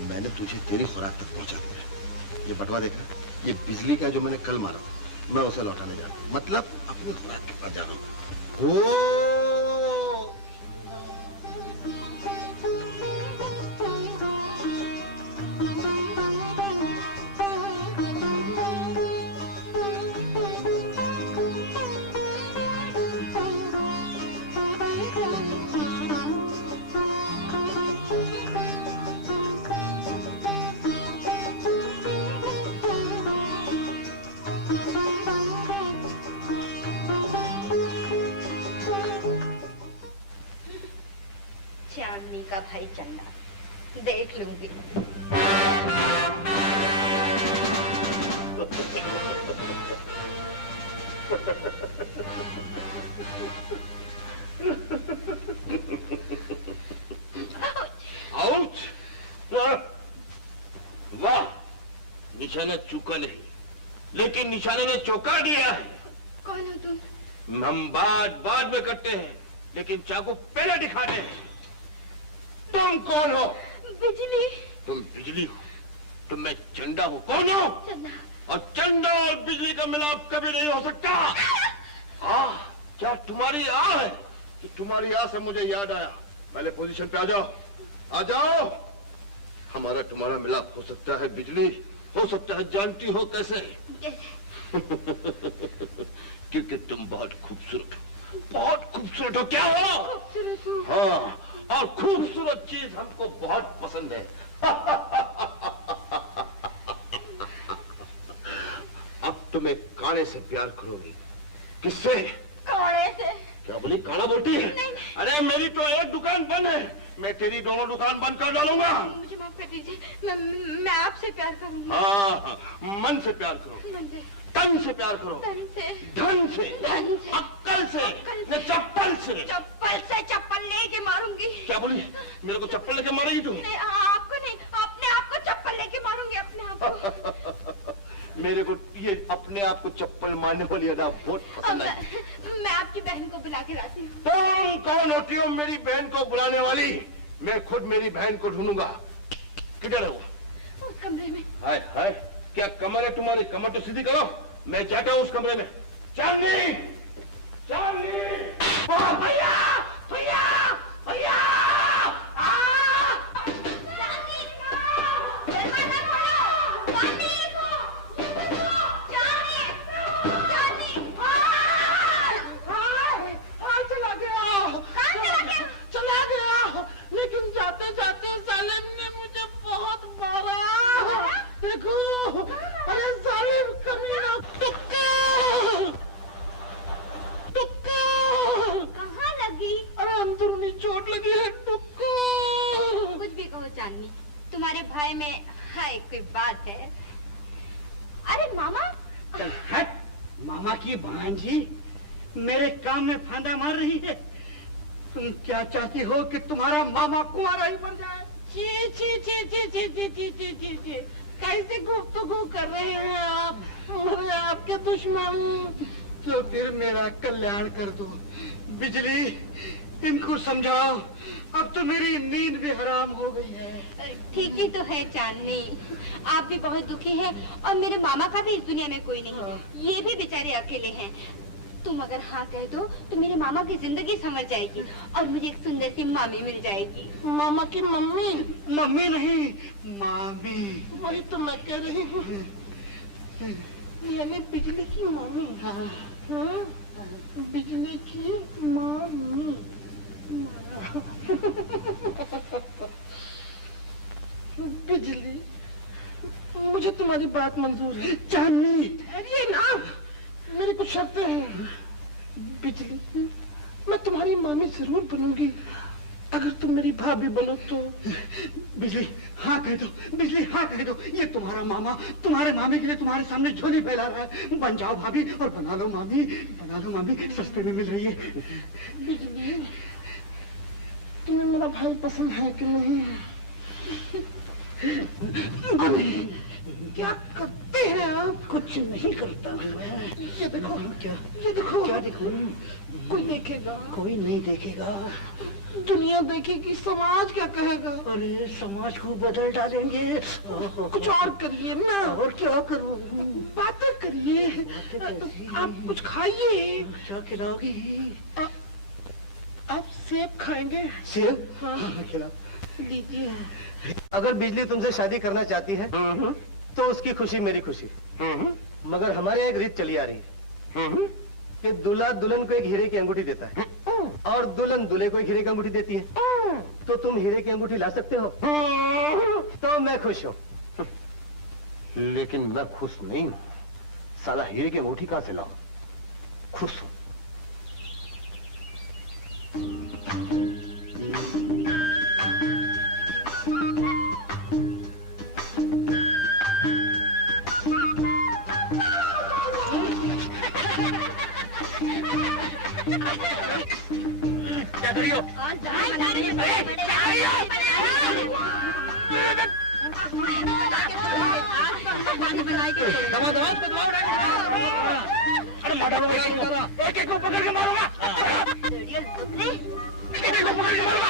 मैंने तुझे तेरी खुराक तक पहुंचा दिया। ये बटवा देखा, ये बिजली का जो मैंने कल मारा था, मैं उसे लौटाने जा रहा हूं। मतलब अपनी खुराक के पास जा रहा हूं। ओ चांदनी का भाई चन्ना, देख लूंगी। आउट! वाह, निशाना चूका नहीं, लेकिन निशाने ने चौका दिया है। कौन हो तुम? हम बाद में करते हैं, लेकिन चाकू पहले दिखाते हैं। तुम कौन हो? बिजली। तुम बिजली हो तो मैं चंदा हूँ। कौन हो? चन्ना। और चंदा और बिजली का मिलाप कभी नहीं हो सकता। क्या तुम्हारी आह है? कि तुम्हारी आह से मुझे याद आया। पहले पोजीशन पे आ जाओ, आ जाओ। हमारा तुम्हारा मिलाप हो सकता है बिजली, हो सकता है। जानती हो कैसे? क्योंकि तुम बहुत खूबसूरत हो, बहुत खूबसूरत हो। क्या हो? खूबसूरत हूँ। हाँ, और खूबसूरत चीज हमको बहुत पसंद है। अब तुम एक काणे से प्यार करोगी। किससे? काणे से। क्या बोली? काना बोलती है? नहीं। अरे मेरी तो एक दुकान बंद है, मैं तेरी दोनों दुकान बंद कर डालूंगा। मुझे माफ कर दीजिए, मैं आपसे प्यार करूंगी। हाँ, मन से प्यार करो, मन से। तन से प्यार करो, धन से। धन से, अक्कल से, न चप्पल से। चप्पल लेके मारूंगी। क्या बोली? मेरे को चप्पल लेके मारेगी तू? नहीं, आपको नहीं, अपने आप को चप्पल लेके मारूंगी, अपने आप को। मेरे को ये अपने आप को चप्पल मारने वाली अदा बहुत पसंद है। मैं आपकी बहन को बुला के लाती हूँ। तुम कौन होती हो मेरी बहन को बुलाने वाली? मैं खुद मेरी बहन को ढूंढूंगा। किधर है वो? उस कमरे में। हाय हाय, क्या कमर है तुम्हारी? कमर तो सीधी करो, मैं जाता हूँ उस कमरे में। चांदनी, चांदनी, भैया, भैया, भैया! लेकिन जाते जाते सालिम ने मुझे बहुत मारा। देखो, अरे सालिम कमीना, तुक्का, तुक्का। कहाँ लगी? अरे अंदरूनी चोट लगी है, तुक्का। कुछ भी कहो चांदनी, तुम्हारे भाई में है कोई बात है। अरे मामा। चल हट, मामा की भांजी मेरे काम में फांदा मार रही है। तुम क्या चाहती हो कि तुम्हारा मामा कुंवारा ही बन जाए? छी छी छी छी छी छी छी छी छी छी, कैसे गुफ्तगू कर रहे हैं आप? मैं आपके दुश्मन। तो फिर मेरा कल्याण कर दो। बिजली, इनको समझाओ, अब तो मेरी नींद भी हराम हो गई है। ठीक ही तो है चांदनी, आप भी बहुत दुखी हैं और मेरे मामा का भी इस दुनिया में कोई नहीं है। ये भी बेचारे अकेले हैं। तुम अगर हाँ कह दो तो मेरे मामा की जिंदगी संवर जाएगी और मुझे एक सुंदर सी मामी मिल जाएगी। मामा की मम्मी? मम्मी नहीं, मामी। वही तो मैं कह रही हूँ। यानी बिजली की मम्मी। हाँ, बिजली की मम्मी। बिजली, मुझे तुम्हारी बात मंजूर है। चांदनी, अरे ना, मेरी कुछ शर्तें हैं। बिजली, मैं तुम्हारी मामी जरूर बनूंगी अगर तुम मेरी भाभी बनो तो। बिजली हाँ कह दो, बिजली हाँ कह दो। ये तुम्हारा मामा तुम्हारे मामी के लिए तुम्हारे सामने झोली फैला रहा है। बन जाओ भाभी और बना लो मामी, बना लो मामी, सस्ते में मिल रही है। बिजली, तुम्हें मेरा भाई पसंद है कि नहीं? क्या करते हैं आप? कुछ नहीं करता मैं। ये देखो क्या, ये देखो क्या देखो। कोई देखेगा? कोई नहीं देखेगा। दुनिया देखेगी, समाज क्या कहेगा? अरे समाज को बदल डालेंगे। कुछ और करिए ना। और क्या करूं? बातें करिए। आप कुछ खाइए। क्या खिलाओगी? आप सेब खाएंगे? सेब? हाँ खिलाओ। लीजिए। अगर बिजली तुमसे शादी करना चाहती है तो उसकी खुशी मेरी खुशी। मगर हमारे एक रीत चली आ रही है कि दूल्हा दुल्हन को एक हीरे की अंगूठी देता है और दुल्हन दूल्हे को एक हीरे की अंगूठी देती है। तो तुम हीरे की अंगूठी ला सकते हो तो मैं खुश हूँ, लेकिन मैं खुश नहीं हूँ। साला हीरे की अंगूठी कहाँ से लाऊं? खुश हूँ। क्या करियो? अरे माता एक एक को पकड़ के मारूंगा। एक एक को पकड़ के मारूंगा।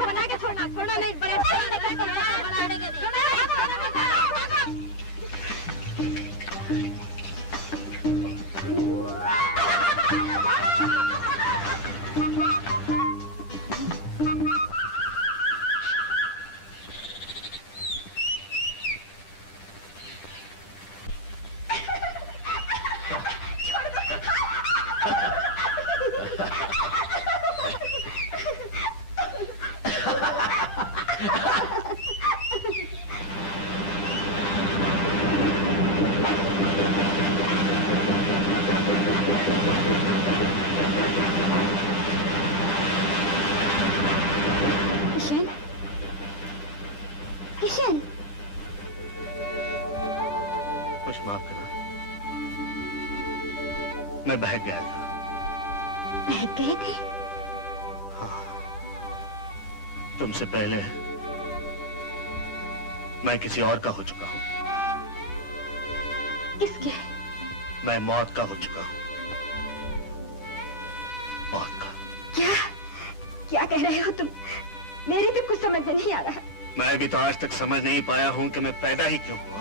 बना के छोड़ना, छोड़ना नहीं। बड़े बनाने के मैं बहक गया था। बहक गए थे? हाँ, तुमसे पहले मैं किसी और का हो चुका हूँ। किसके? मैं मौत का हो चुका हूँ। मौत का। क्या क्या कह रहे हो तुम? मेरी तो कुछ समझ में नहीं आ रहा। मैं भी तो आज तक समझ नहीं पाया हूँ कि मैं पैदा ही क्यों हुआ।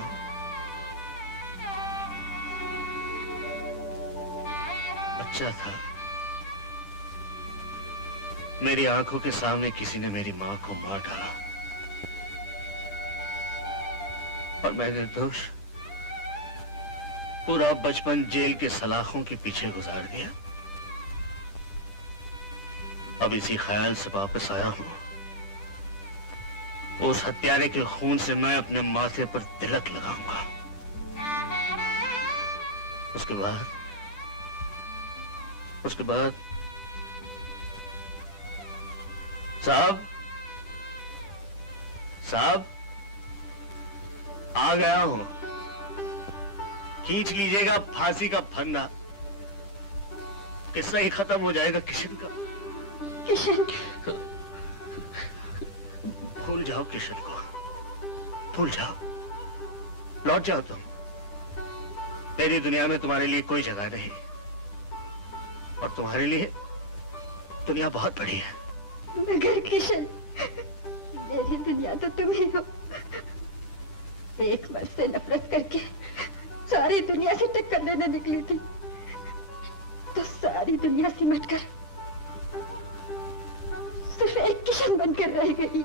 बच्चा था, मेरी आंखों के सामने किसी ने मेरी मां को मार डाला और मैं निर्दोष पूरा बचपन जेल के सलाखों के पीछे गुजार दिया। अब इसी ख्याल से वापस आया हूं। उस हत्यारे के खून से मैं अपने माथे पर तिलक लगाऊंगा। उसके बाद साहब आ गया हूं। खींच लीजिएगा फांसी का फंदा, किस्सा ही खत्म हो जाएगा किशन का। किशन? भूल जाओ किशन को, भूल जाओ, लौट जाओ तुम। मेरी दुनिया में तुम्हारे लिए कोई जगह नहीं और तुम्हारे लिए दुनिया बहुत बड़ी है। मगर किशन, मेरी दुनिया तो तुम ही हो। एक मर्द से नफरत करके सारी दुनिया से टक्कर लेने निकली थी, तो सारी दुनिया सिमटकर सिर्फ एक किशन बनकर रह गई।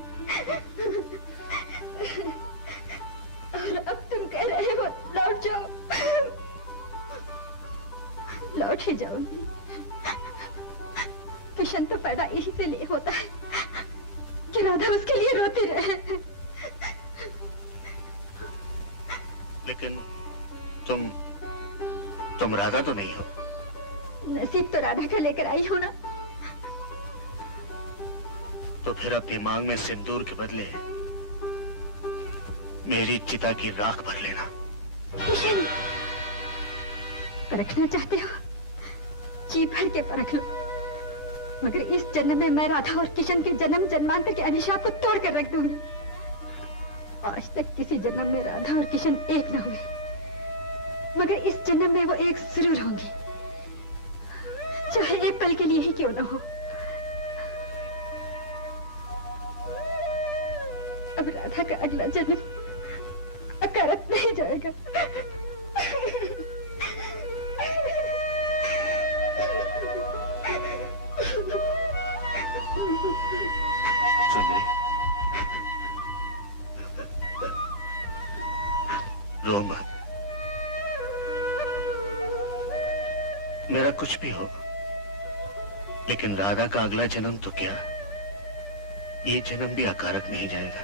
और अब तुम कह रहे हो लौट जाओ। लौट ही जाऊंगी। किशन तो पैदा यही से लिए होता है कि राधा उसके लिए रोती रहे। लेकिन तुम राधा तो नहीं हो। नसीब तो राधा का लेकर आई हो ना। तो फिर अपनी मांग में सिंदूर के बदले मेरी चिता की राख भर लेना। किशन, परखना चाहते हो? जी भर के परख लो, मगर इस जन्म में मैं राधा और किशन के जन्म जन्मांतर के अभिशाप को तोड़ कर रख दूंगी। आज तक किसी जन्म में राधा और किशन एक न हुए, मगर इस जन्म में वो एक जरूर होंगी, चाहे एक पल के लिए ही क्यों न हो। अब राधा का अगला जन्म अकारत नहीं जाएगा। सुंदरी, रो मत। मेरा कुछ भी हो, लेकिन राधा का अगला जन्म तो क्या, ये जन्म भी अकारक नहीं जाएगा।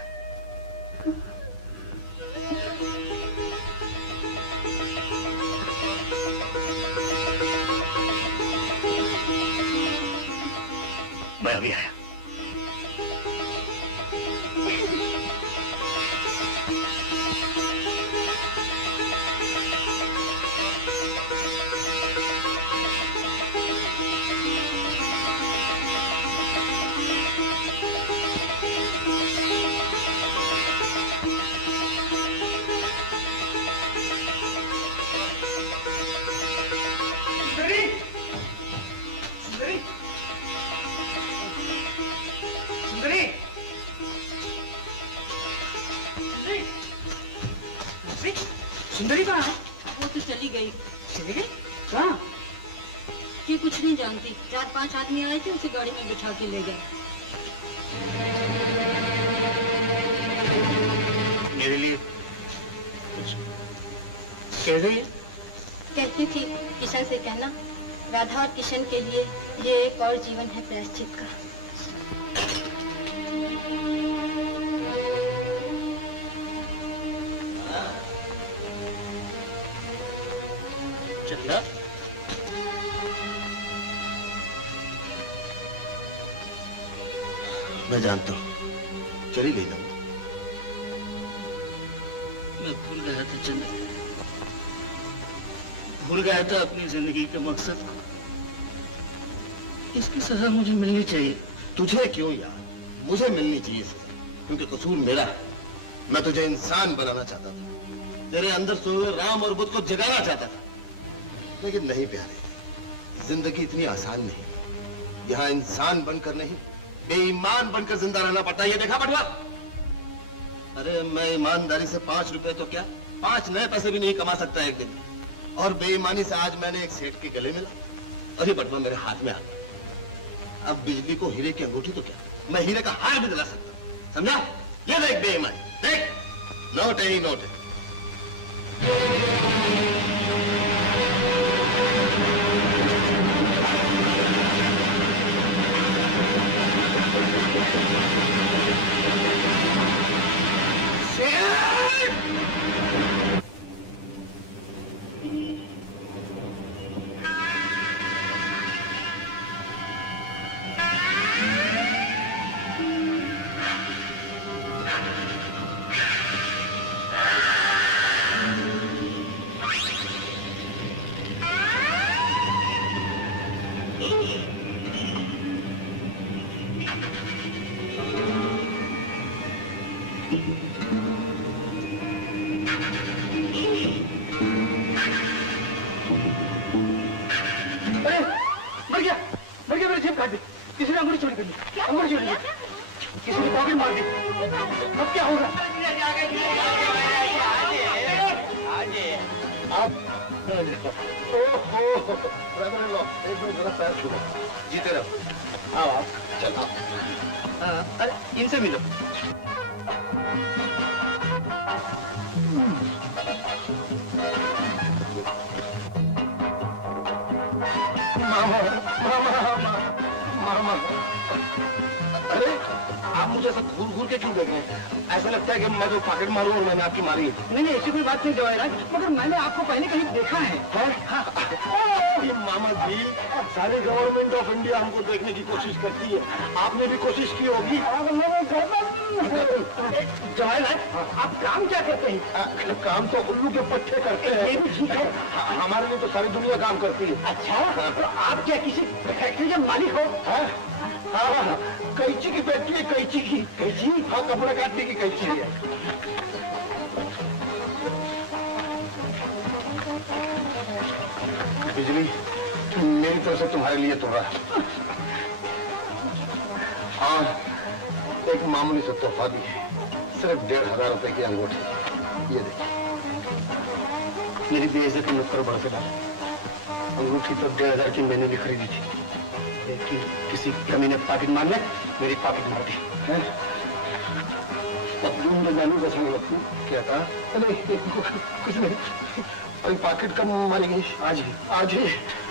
मैं अभी आया। सुंदरी कहाँ है? वो तो चली गई। चली गई? कहाँ? ये कुछ नहीं जानती। 4-5 आदमी आए थे, उसे गाड़ी में बिठा के ले गए। मेरे लिए कुछ कह रही है? कहती थी किशन से कहना, राधा और किशन के लिए ये एक और जीवन है प्रायश्चित का। चंदा, मैं जानता हूँ, चली गई ना। मैं भूल गया था चंदा, भूल गया था अपनी जिंदगी के मकसद को। इसकी सजा मुझे मिलनी चाहिए। तुझे क्यों यार, मुझे मिलनी चाहिए सजा, क्योंकि कसूर मेरा है। मैं तुझे इंसान बनाना चाहता था, तेरे अंदर सोए हुए राम और बुद्ध को जगाना चाहता था, लेकिन नहीं प्यारे, जिंदगी इतनी आसान नहीं। यहाँ इंसान बनकर नहीं, बेईमान बनकर जिंदा रहना पड़ता है। ये देखा बटवा? अरे मैं ईमानदारी से 5 रुपए तो क्या, 5 नए पैसे भी नहीं कमा सकता एक दिन, और बेईमानी से आज मैंने एक सेठ के गले मिला और ये बटवा मेरे हाथ में आ गया। अब बिजली को हीरे की अंगूठी तो क्या, मैं हीरे का हार भी दिला सकता हूं, समझा? ये देख बेईमानी, देख, नोट है ही नोट है। किसी ने अंगूठी चोरी कर ली, अंगूठी चोरी कर ली, किसी ने पॉकेट मार दी। अब क्या होगा? जीते रहो। आओ आप, चल आओ। अरे इनसे मिलो। ऐसा घूर घूर के क्यों देख रहे हैं? ऐसा लगता है कि मैं तो पॉकेट मारूं और मैंने आपकी मारी। नहीं नहीं, ऐसी कोई बात नहीं जवाहरलाल, मगर मैंने आपको पहले कहीं देखा है। मामा जी, सारी गवर्नमेंट ऑफ इंडिया हमको देखने की कोशिश करती है, आपने भी कोशिश की होगी। जवाहरलाल, आप काम क्या करते हैं? काम तो उल्लू के पट्टे करते हैं। हमारे लिए तो सारी दुनिया काम करती है। अच्छा, तो आप क्या किसी फैक्ट्री के मालिक हो? हाँ, कैंची की फैक्ट्री है, कैंची की। कैंची? हाँ, कपड़ा काटने की कैंची है। बिजली मेरी तरफ से तुम्हारे लिए तोड़ा। हाँ, एक मामूली सा तोहफा भी है, सिर्फ 1500 रुपए की अंगूठी। ये देखिए। मेरी बेइज्जती मत करो बड़ा सेदार। अंगूठी तो 1500 की मैंने भी खरीदी थी, लेकिन किसी कमी ने पॉकेट मार ले, मेरी पॉकेट मार दी। अब ढूंढ जानू कैसे लगती? क्या कहा? अरे कुछ नहीं, अरे पॉकेट कब मारेगी? आज ही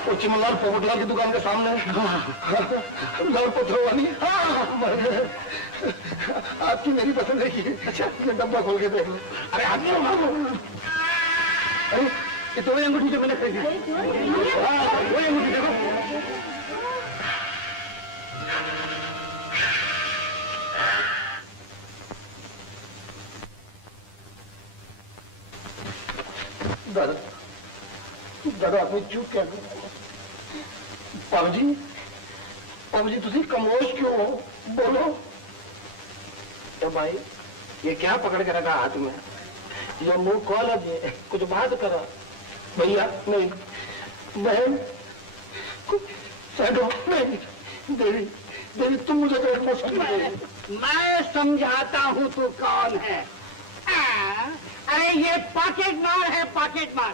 वो चिमनलाल पोपटलाल की दुकान के सामने लाल पत्थरों वाली। आपकी मेरी पसंद है कि अच्छा, डब्बा खोल के देख लो। अरे आदमी अरे ये तो वही अंगूठी जो मैंने खरीदी। वही अंगूठी देखो। दादा दादा, आपने चूक क्या कर? पापा जी तुसी कमोश क्यों हो? बोलो। तो भाई ये क्या पकड़ के रखा हाथ में? ये मुंह खोल, कुछ बात करो। भैया नहीं, बहन सैडो नहीं, देवी देवी तुम मुझे कोई मुश्किल नहीं। मैं समझाता हूँ तू कौन है। अरे ये पॉकेट मार है, पॉकेट मार।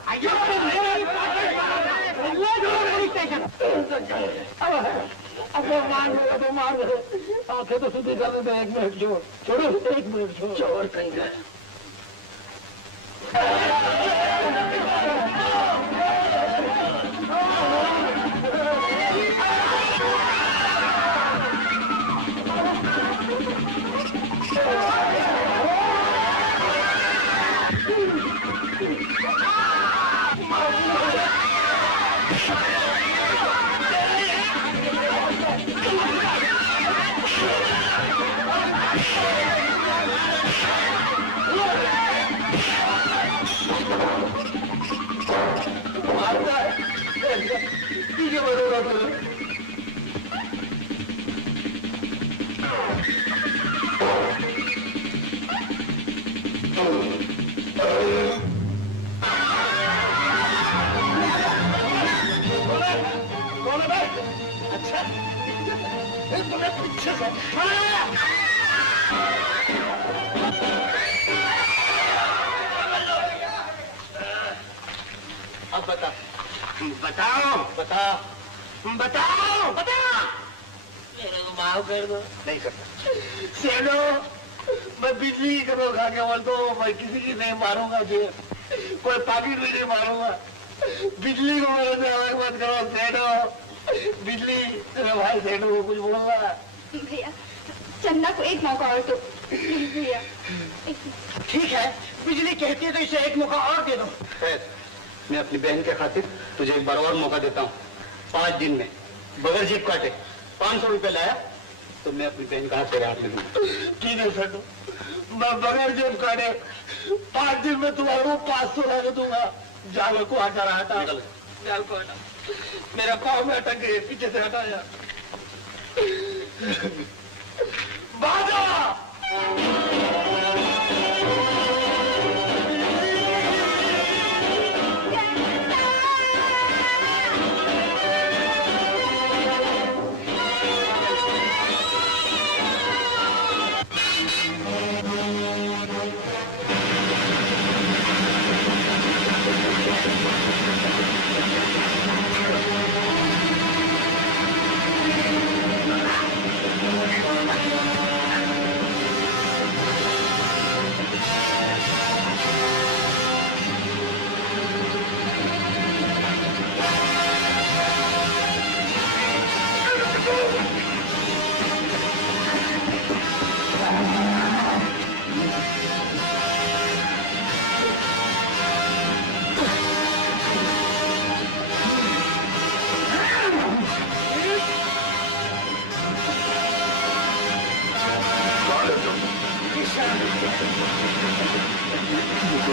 अब मार आंखें तो सीधी कर दे। 1 मिनट छोड़ो, 1 मिनट छोड़ कहीं गए। अच्छा, तुम्हें पीछे से अब बताओ मेरे को माफ कर दो। नहीं करता सेनो, मैं बिजली की कदर खा के बोलता हूँ, मैं किसी की नहीं मारूंगा, कोई पॉकेट भी नहीं मारूंगा। बिजली को मेरे से अलग मत करो सेनो। बिजली तेरे भाई सेनो को कुछ बोलना। भैया चंदा को एक मौका और दो भैया। ठीक है, बिजली कहती है तो इसे एक मौका और दे दो। मैं अपनी बहन के खातिर तुझे एक बार और मौका देता हूँ। 5 दिन में बगैर जेब काटे 500 रुपए लाया तो मैं अपनी बहन का हाथ तेरे हाथ में दूंगा। ठीक है सर, मैं बगैर जेब काटे 5 दिन में तुम्हारे को 500 ला दूंगा। जाल को आकर हटा, जाल को हटा। मेरा पाँव में अटक गए, पीछे से हटाया। बाजा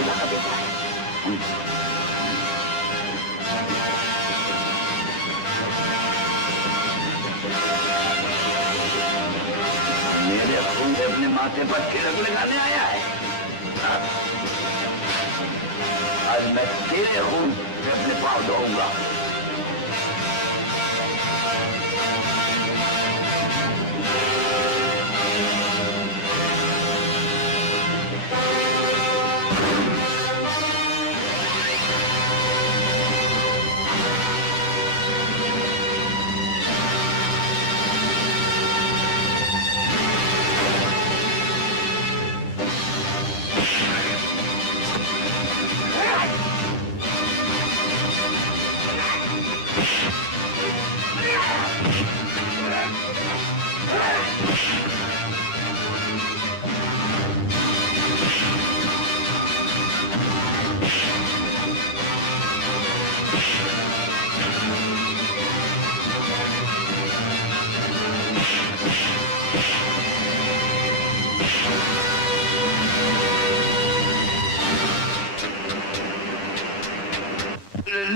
अब्दुल्ला का बेटा है। मेरे खून से अपने माथे पर तिलक लगाने आया है। आज मैं तेरे खून से अपने पांव धोऊंगा।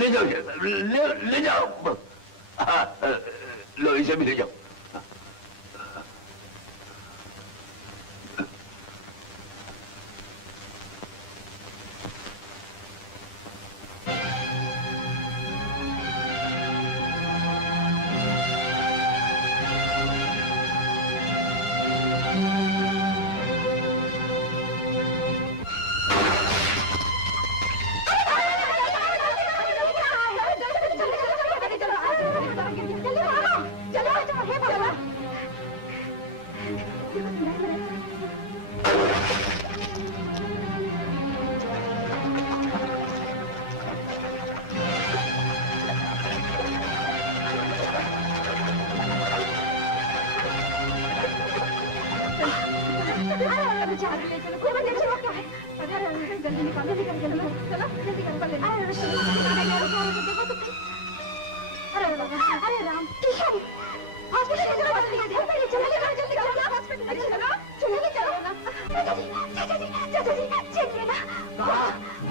ले जाओ, ले जाओ। हाँ, लो इसे भी ले जाओ।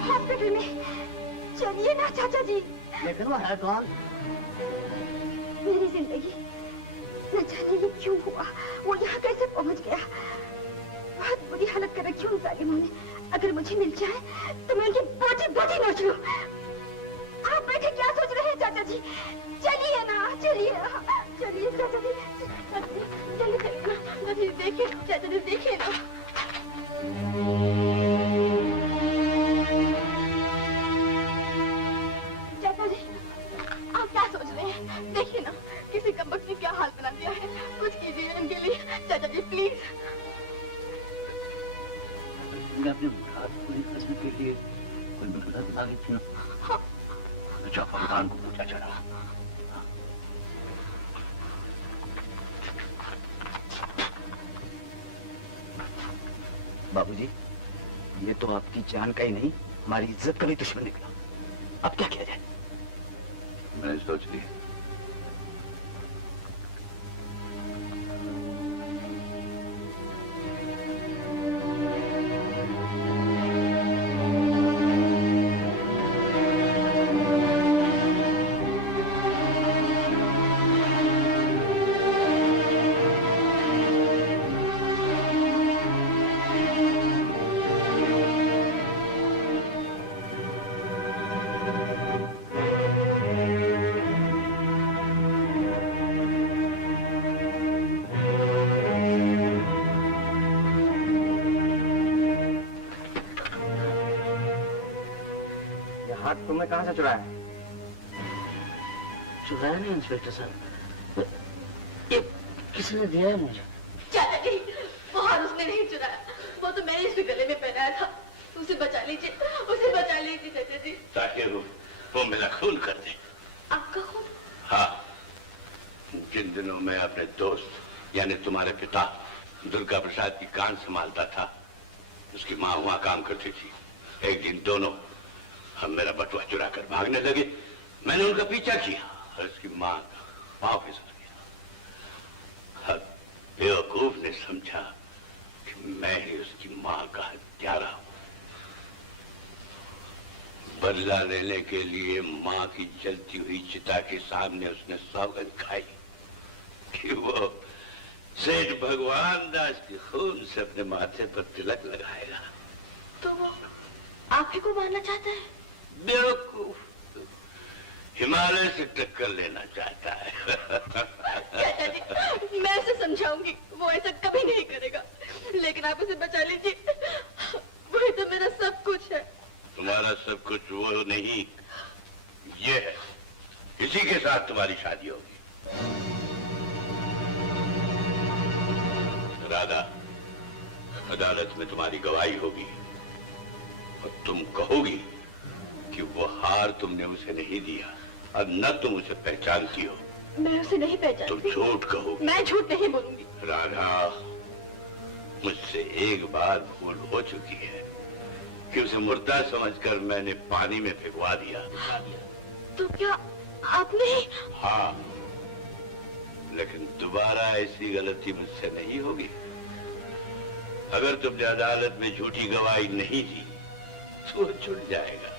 हॉस्पिटल में चलिए ना चाचा जी। लेकिन वो है कौन? मेरी जिंदगी न जाने ये क्यों हुआ, वो यहाँ कैसे पहुँच गया। बहुत बुरी हालत कर रखी उन जालिमों ने। अगर मुझे मिल जाए तो मैं उनकी बोटी बोटी नोच लूं। आप बैठे क्या सोच रहे हैं चाचा जी? चलिए ना, चलिए चलिए चाचा जी, जल्दी चलिए ना। चाचा जी देखिए, चाचा जी देखिए ना। चाचा जी आप क्या सोच रहे हैं? देखिए ना किसी कमबख्त ने क्या हाल बना दिया है। कुछ कीजिए इनके लिए चाचा जी प्लीज। मैं अपने मुराद पूरी करने के लिए कोई बदला दिमागी थी ना। हाँ। तो जा भगवान को पूछा चढ़ा। बाबूजी, ये तो आपकी जान का ही नहीं, हमारी इज्जत का भी दुश्मन निकला। अब क्या किया जाए? मैंने सोच लिया। तुमने कहां से चुराया? चुराया नहीं इंस्पेक्टर साहब, ये किसी ने दिया है मुझे। चाचा जी वो हार उसने नहीं चुराया, वो तो मैंने इसके गले में पहनाया था। उसे बचा लीजिए, उसे बचा लीजिए चाचा जी। ताकि वो मेरा खून कर दे। आपका खून? हाँ, जिन दिनों मैं अपने दोस्त यानी तुम्हारे पिता दुर्गा प्रसाद की कान संभालता था, उसकी माँ वहां काम करती थी। एक दिन दोनों हम मेरा बटुआ चुरा कर भागने लगे। मैंने उनका पीछा किया और उसकी माँ पांव फिसल गया। अब बेवकूफ ने समझा कि मैं ही उसकी माँ का हत्यारा हूं। बदला लेने के लिए माँ की जलती हुई चिता के सामने उसने सौगंध खाई कि वो सेठ भगवान दास के खून से अपने माथे पर तिलक लगाएगा। तो वो आप ही को मारना चाहता है? बेवकूफ, हिमालय से टक्कर लेना चाहता है। चाचा जी, मैं उसे समझाऊंगी, वो ऐसा कभी नहीं करेगा, लेकिन आप उसे बचा लीजिए, वही तो मेरा सब कुछ है। तुम्हारा सब कुछ वो नहीं, ये है। इसी के साथ तुम्हारी शादी होगी। राधा, अदालत में तुम्हारी गवाही होगी और तुम कहोगी कि वो हार तुमने उसे नहीं दिया और न तुम उसे पहचानती हो। मैं उसे नहीं पहचानती। तुम झूठ कहोगी। मैं झूठ नहीं बोलूंगी। राधा, मुझसे एक बार भूल हो चुकी है कि उसे मुर्दा समझकर मैंने पानी में फेंकवा दिया। तो क्या आपने? हाँ, लेकिन दोबारा ऐसी गलती मुझसे नहीं होगी। अगर तुमने अदालत में झूठी गवाही नहीं दी तो वो छूट जाएगा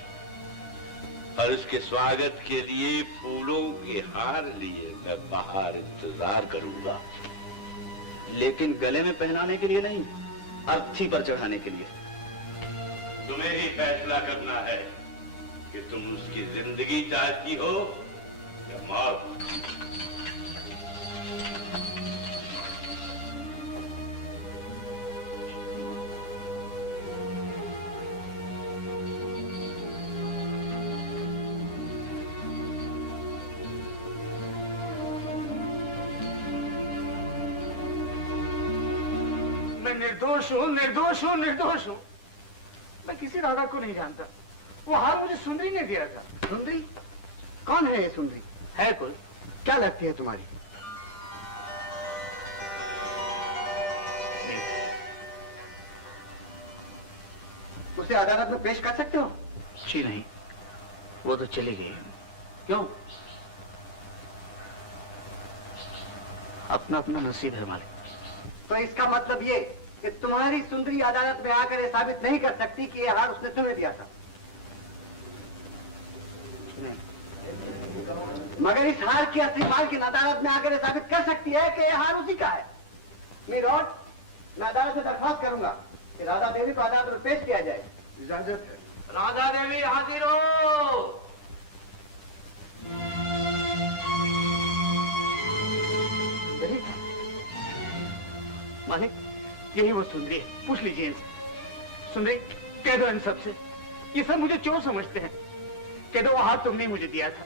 और उसके स्वागत के लिए फूलों के हार लिए मैं बाहर इंतजार करूंगा। लेकिन गले में पहनाने के लिए नहीं, अर्थी पर चढ़ाने के लिए। तुम्हें ही फैसला करना है कि तुम उसकी जिंदगी चाहती हो या मौत। निर्दोष हूँ, निर्दोष हूँ, निर्दोष हूँ। मैं किसी राधा को नहीं जानता। वो हार मुझे सुंदरी ने दिया था। सुंदरी? कौन है ये सुंदरी? है कोई? क्या लगती है तुम्हारी? उसे अदालत में पेश कर सकते हो? जी नहीं, वो तो चली गई। क्यों? अपना अपना नसीब है मालिक। तो इसका मतलब ये कि तुम्हारी सुंदरी अदालत में आकर ये साबित नहीं कर सकती कि ये हार उसने तुम्हें दिया था। मगर इस हार की असली मालकिन अदालत में आकर ये साबित कर सकती है कि ये हार उसी का है। मीरौट, मैं अदालत से दरख्वास्त करूंगा कि राधा देवी को अदालत में पेश किया जाए। इजाजत है। राधा देवी हाजिर हो। मालिक, यही वो सुंदरी है, पूछ लीजिए इनसे। सुंदरी, कह दो इन सबसे, ये सब मुझे चोर समझते हैं। कह दो वो हाथ तुमने मुझे दिया था।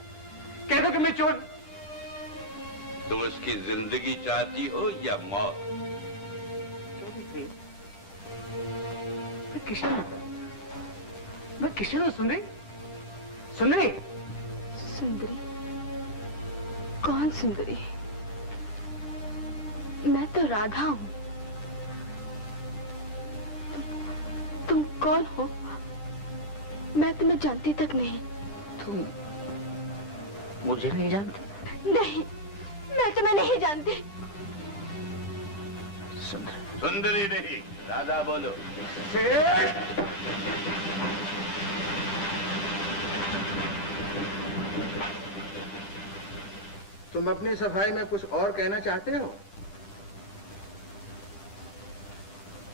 कह दो कि मैं चोर। तुम उसकी जिंदगी चाहती हो या मौत? मैं किशन हूँ। मैं किशन हूँ। सुंदरी, सुंदरी, सुंदरी? कौन सुंदरी? मैं तो राधा हूँ। तुम कौन हो? मैं तुम्हें जानती तक नहीं। तुम मुझे नहीं जानती? नहीं, मैं तुम्हें नहीं जानती। सुंदरी नहीं, राधा बोलो। तुम अपनी सफाई में कुछ और कहना चाहते हो?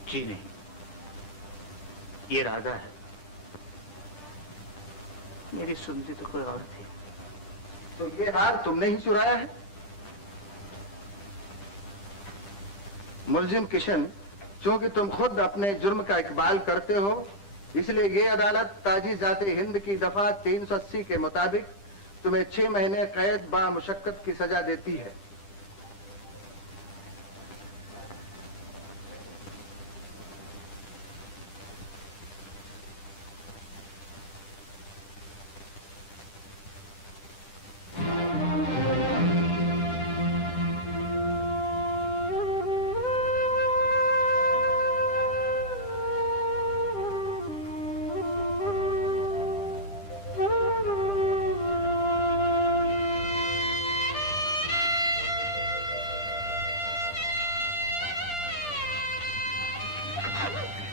जी नहीं, ये राधा है। मेरी सुंदरी तो कोई और थी। तो ये हार तुमने ही चुराया है? मुलजिम किशन, चूंकि तुम खुद अपने जुर्म का इकबाल करते हो, इसलिए ये अदालत ताजीज़ाते हिंद की दफा 380 के मुताबिक तुम्हें 6 महीने कैद बा मुशक्कत की सजा देती है।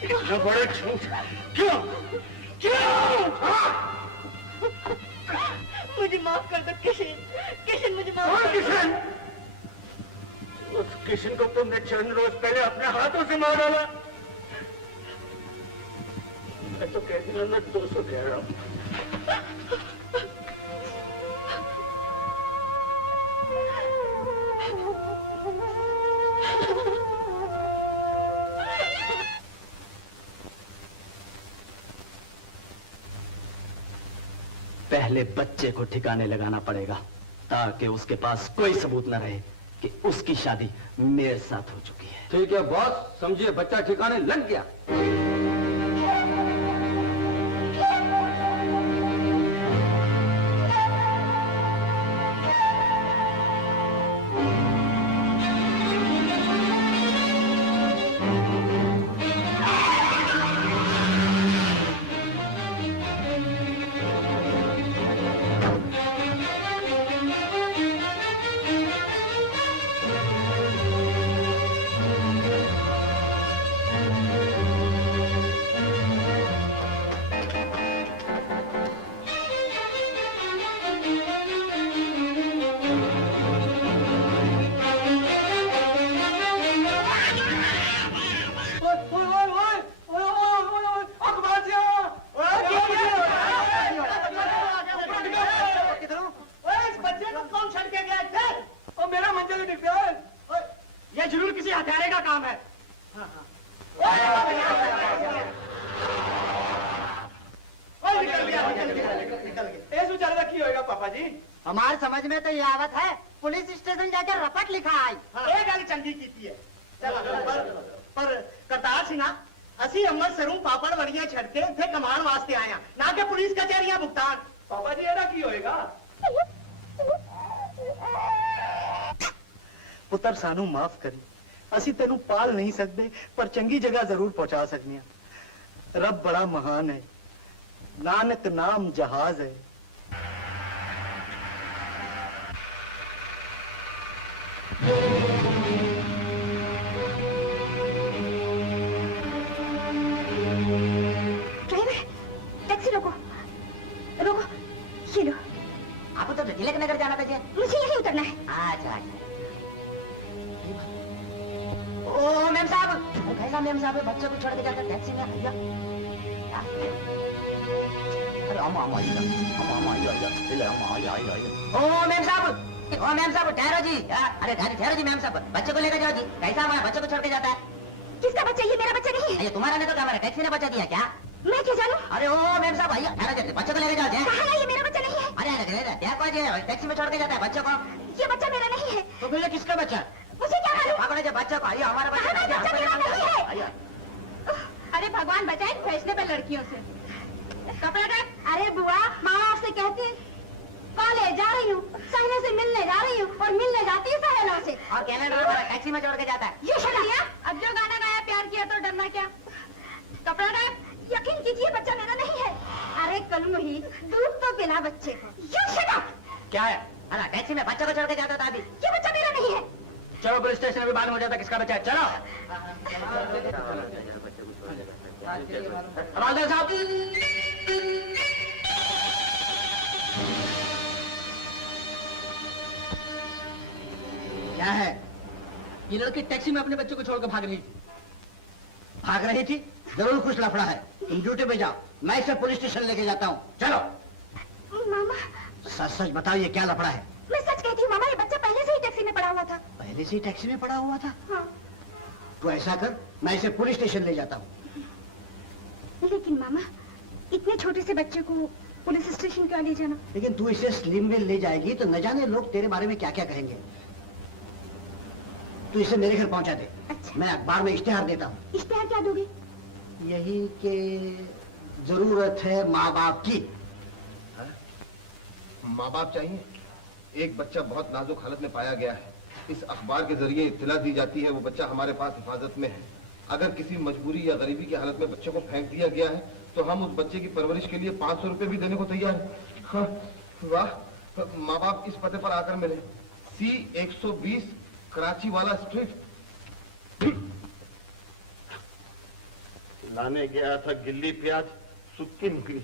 इतना बड़ा झूठ क्यों? क्यों? मुझे माफ कर दो किशन, किशन मुझे माफ कर दो। किशन, उस किशन को तुमने चंद रोज पहले अपने हाथों से मार डाला। मैं तो कहती हूँ मैं 200 कह रहा हूँ। पहले बच्चे को ठिकाने लगाना पड़ेगा ताकि उसके पास कोई सबूत न रहे कि उसकी शादी मेरे साथ हो चुकी है। ठीक है बॉस, समझिए बच्चा ठिकाने लग गया। जरूर किसी हत्यारे का काम है। निकल गया। की होगा पापा जी? हमारे समझ में तो ये आवत है पुलिस स्टेशन जाकर रपट लिखा आई। एक गल चंगी की है पर करतार सिंह असी अमृतसरों पापड़ वड़ियां छड़के थे कमान वास्ते आया ना कि पुलिस कचहरियां भुगतान। पापा जी एदा की होएगा? पुत्र सानू माफ करी, असी तेनू पाल नहीं सकते पर चंगी जगह जरूर पहुंचा सकने। रब बड़ा महान है, नानक नाम जहाज है। टैक्सी रोको, रोको, ये लो। आपको तो तिलक नगर जाना था जी। मुझे यहीं उतरना है। अच्छा अच्छा। ओ मैम साहब, कैसा मैम साहब बच्चों को छोड़ के जाकर टैक्सी में भैया। अरे अम्मा अम्मा आइए, अम्मा अम्मा आइए, ले अम्मा आइए आइए। ओ मैम साहब ठहरो जी। अरे ठहरो जी मैम साहब, बच्चे को लेकर जाओ जी। कैसा हमारा बच्चे को छोड़ के जाता है? किसका बच्चा? ये मेरा बच्चा नहीं है। अरे तुम्हारा नहीं तो क्या हमारा टैक्सी ने बच्चा दिया क्या? मैं क्या जानूं? अरे ओ मैम साहब भैया ठहरो जी, बच्चे को लेकर जाओ जी। कहाँ है? ये मेरा बच्चा नहीं है। अरे देखो जी टैक्सी में छोड़ के जाता है बच्चों को। ये बच्चा मेरा नहीं है। तो फिर किसका बच्चा? मुझे क्या मालूम? पकड़ो जी बच्चा को। आइए हमारा बच्चा नहीं है। अरे भगवान बचाए फैशनेबल लड़कियों से। कपड़ा रख। अरे बुआ, माँ आपसे कहती है कॉलेज जा रही हूँ, सहने से मिलने जा रही हूँ और मिलने जाती है सहेलों से। और कैलेंडर टैक्सी में छोड़ के जाता है। ये शर्म है? अब जो गाना गाया प्यार किया तो डरना क्या? कपड़ा रख। यकीन कीजिए बच्चा मेरा नहीं है। अरे कलू ही दूध तो पिला बच्चे को। You shut up! क्या है? अरे टैक्सी में बच्चे को छोड़ के जाता था अभी। ये बच्चा मेरा नहीं है। चलो पुलिस स्टेशन अभी मालूम हो जाता किसका बच्चा है। चलो हवालदार साहब। क्या है? ये लड़की टैक्सी में अपने बच्चे को छोड़कर भाग रही थी। भाग रही थी? जरूर कुछ लफड़ा है। तुम ड्यूटी पे जाओ, मैं इसे पुलिस स्टेशन लेके जाता हूँ। चलो। मामा सच सच बताओ ये क्या लफड़ा है? मैं सच कहती हूँ मामा, ये बच्चा पहले से ही टैक्सी में पड़ा हुआ था। पहले से ही टैक्सी में पड़ा हुआ था? हाँ। तो ऐसा कर, मैं इसे पुलिस स्टेशन ले जाता हूँ। लेकिन मामा इतने छोटे से बच्चे को पुलिस स्टेशन क्यों ले जाना? लेकिन तू इसे स्लिम में ले जाएगी तो न जाने लोग तेरे बारे में क्या क्या कहेंगे। तू इसे मेरे घर पहुंचा दे। अच्छा। मैं अखबार में इश्तिहार देता हूँ। इश्तिहार क्या दोगे? यही के जरूरत है माँ बाप की। माँ बाप चाहिए? एक बच्चा बहुत नाजुक हालत में पाया गया है, इस अखबार के जरिए इत्तला दी जाती है वो बच्चा हमारे पास हिफाजत में है। अगर किसी मजबूरी या गरीबी की हालत में बच्चे को फेंक दिया गया है तो हम उस बच्चे की परवरिश के लिए 500 रुपए भी देने को तैयार हैं। हाँ, वाह, माँ बाप इस पते पर आकर मिले। C120 कराची वाला स्ट्रीट। लाने गया था गिल्ली प्याज, सुक्की निकली।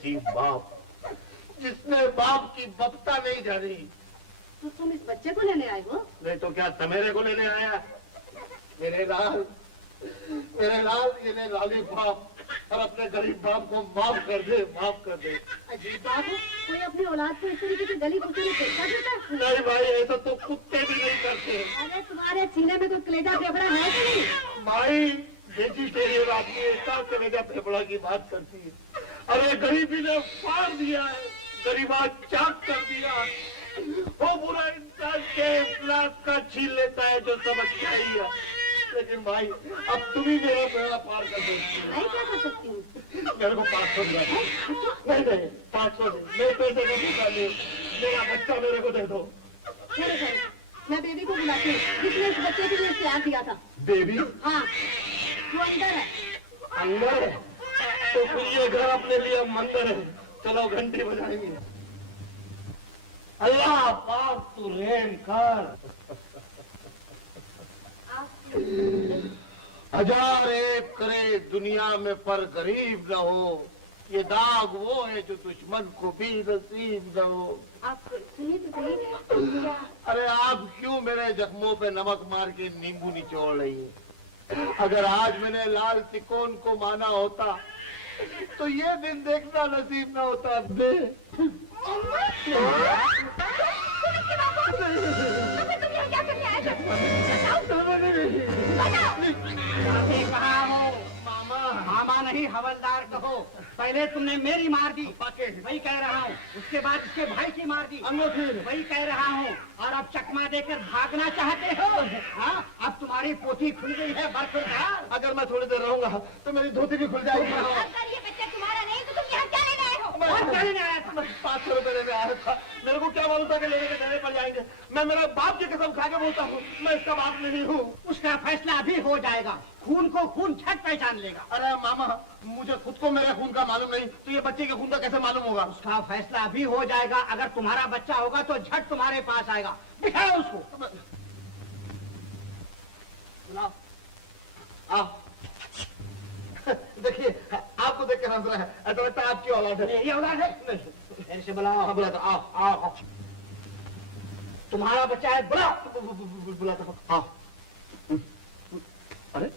नसीब बाप, जिसने बाप की ममता नहीं जानी। तो तुम इस बच्चे को लेने आए हो? नहीं तो क्या तमेरे को लेने आया? मेरे लाल, ये ले लाली बाप, और अपने गरीब बाप को माफ कर दे, माफ कर दे। अजीब बात है, कोई अपनी औलाद को इस तरीके से गली कुत्ते में फेंका देता है? नहीं भाई, ऐसा तो कुत्ते भी नहीं करते। अरे तुम्हारे सीने में कोई कलेजा फेफड़ा है कि नहीं? भाई वेजिटेरियन आदमी ऐसा कलेजा फेफड़ा की बात करती है। अरे गरीबी ने फाड़ दिया है, गरीबा चाक कर दिया। वो बुरा इंसान के लाख का छीन लेता है जो समझता ही है। लेकिन भाई अब तुम ही मेरा बेड़ा पार कर सकती हो। मैं क्या कर सकती हूँ? मेरे को 500 दिला दो। नहीं 500 नहीं, मैं पैसे का भूखा नहीं, मेरा बच्चा मेरे को दे दो। मैं बेबी को बुलाती हूँ जिसने इस बच्चे के लिए प्यार दिया था। बेबी? हाँ, वो अंदर है। अंदर है? तो फिर ये घर अपने लिए मंदिर है। चलो घंटी बजाएंगे। अल्लाह पाक तू रहम कर। हजार एक करे दुनिया में पर गरीब न हो, ये दाग वो है जो दुश्मन को भी नसीब न हो। आप सुनिए तो सही। अरे आप क्यों मेरे जख्मों पे नमक मार के नींबू निचोड़ रही है? अगर आज मैंने लाल तिकोन को माना होता तो ये दिन देखना नसीब न होता। दे कहा हो मामा? मामा नहीं हवलदार कहो। पहले तुमने मेरी मार दी, वही कह रहा हूँ। उसके बाद इसके भाई की मार दी, वही कह रहा हूँ। और अब चकमा देकर भागना चाहते हो? हाँ, अब तुम्हारी पोथी खुल गई है बरखुरदार। अगर मैं थोड़ी देर रहूंगा तो मेरी धोती भी खुल जाएगी। अगर ये बच्चा तुम्हारा नहीं तो तुम यहाँ क्या लेने आए हो? और क्या लेने आया था? 500 रुपए लेने आया था। मेरे को क्या मालूम था कि लेने के देने पड़ जाएंगे। मैं मेरा बाप की कसम खा के बोलता हूँ, मैं इसका बाप नहीं हूँ। उसका फैसला अभी हो जाएगा। खून को खून झट पहचान लेगा। अरे मामा, मुझे खुद को मेरे खून का मालूम नहीं, तो ये बच्चे के खून का कैसे मालूम होगा? उसका फैसला अभी हो जाएगा। अगर तुम्हारा बच्चा होगा तो झट तुम्हारे पास आएगा। दिखाओ उसको। बुलाओ। आओ। देखिए, आपको देख कर हंस रहा है, ऐसा लगता है आपकी औलाद है। मेरी औलाद है? नहीं। मेरे से बुलाओ। हाँ बुलाता, आओ आओ आओ। तुम्हारा बच्चा है, बुलाओ। बुलाता हूँ, आओ। अरे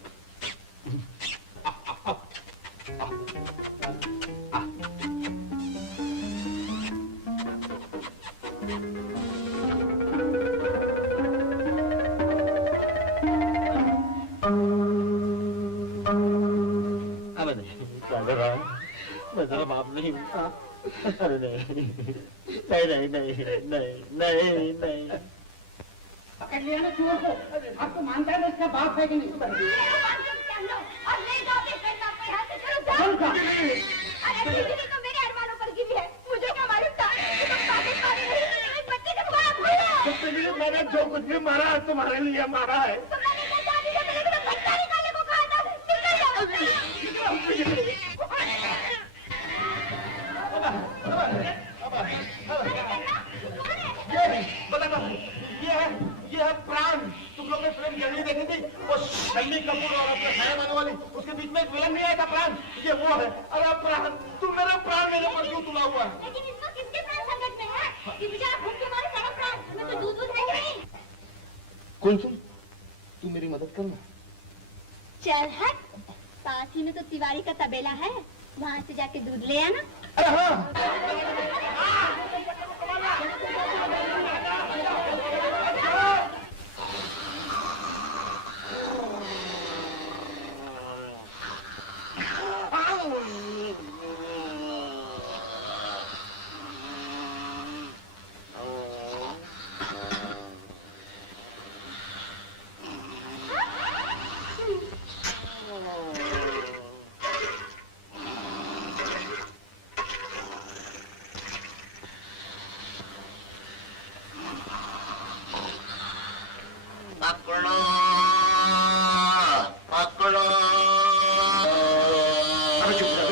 मैं तेरा बाप नहीं हूँ। अरे नहीं नहीं नहीं नहीं नहीं नहीं। पकड़ लिया ना चोर को। आपको मानता है ना इसका बाप है कि नहीं? तो मेरे अरमानों पर गिरी है। मुझे क्या मालूम था कि तुम पागल मारे नहीं, इस बच्चे के बाप हो। मैंने जो कुछ भी मारा है तुम्हारे लिए मारा है। तुमने बच्चा निकालने को कहा था। ये है प्राण। तुम लोग ने फिल्म जल्दी देखी थी, वो शम्मी कपूर और अपने खाने वाले वाली, उसके बीच में एक विलन नहीं आया था प्राण, ये वो है। अरे प्राण, तुम मेरा प्राण मेरे पर क्यों तुला हुआ है? लेकिन इसको किसके प्राण संकट में है? ये बेचारा भूख के मारे सारा प्राण में तो दूध है कि नहीं? कुलसुम, तू मेरी मदद करना। चल हट, पास ही में तो तिवारी का तबेला है, वहाँ से जाके दूध ले आना। अरे हाँ। पकड़ो पकड़ो। अरे चुप कर,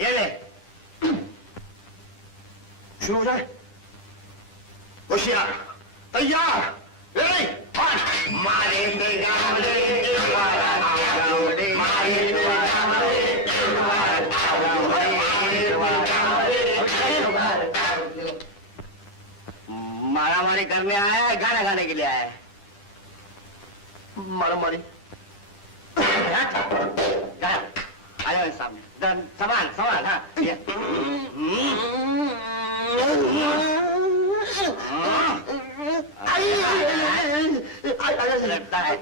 ये ले। शुरू हो जाए। होशियार, तैयार, रेडी, मारेंगे मारामारी करने आया है, गाना गाने के लिए आया है? मारामारी। आयो सामने, सवाल सवाल। हाँ लगता है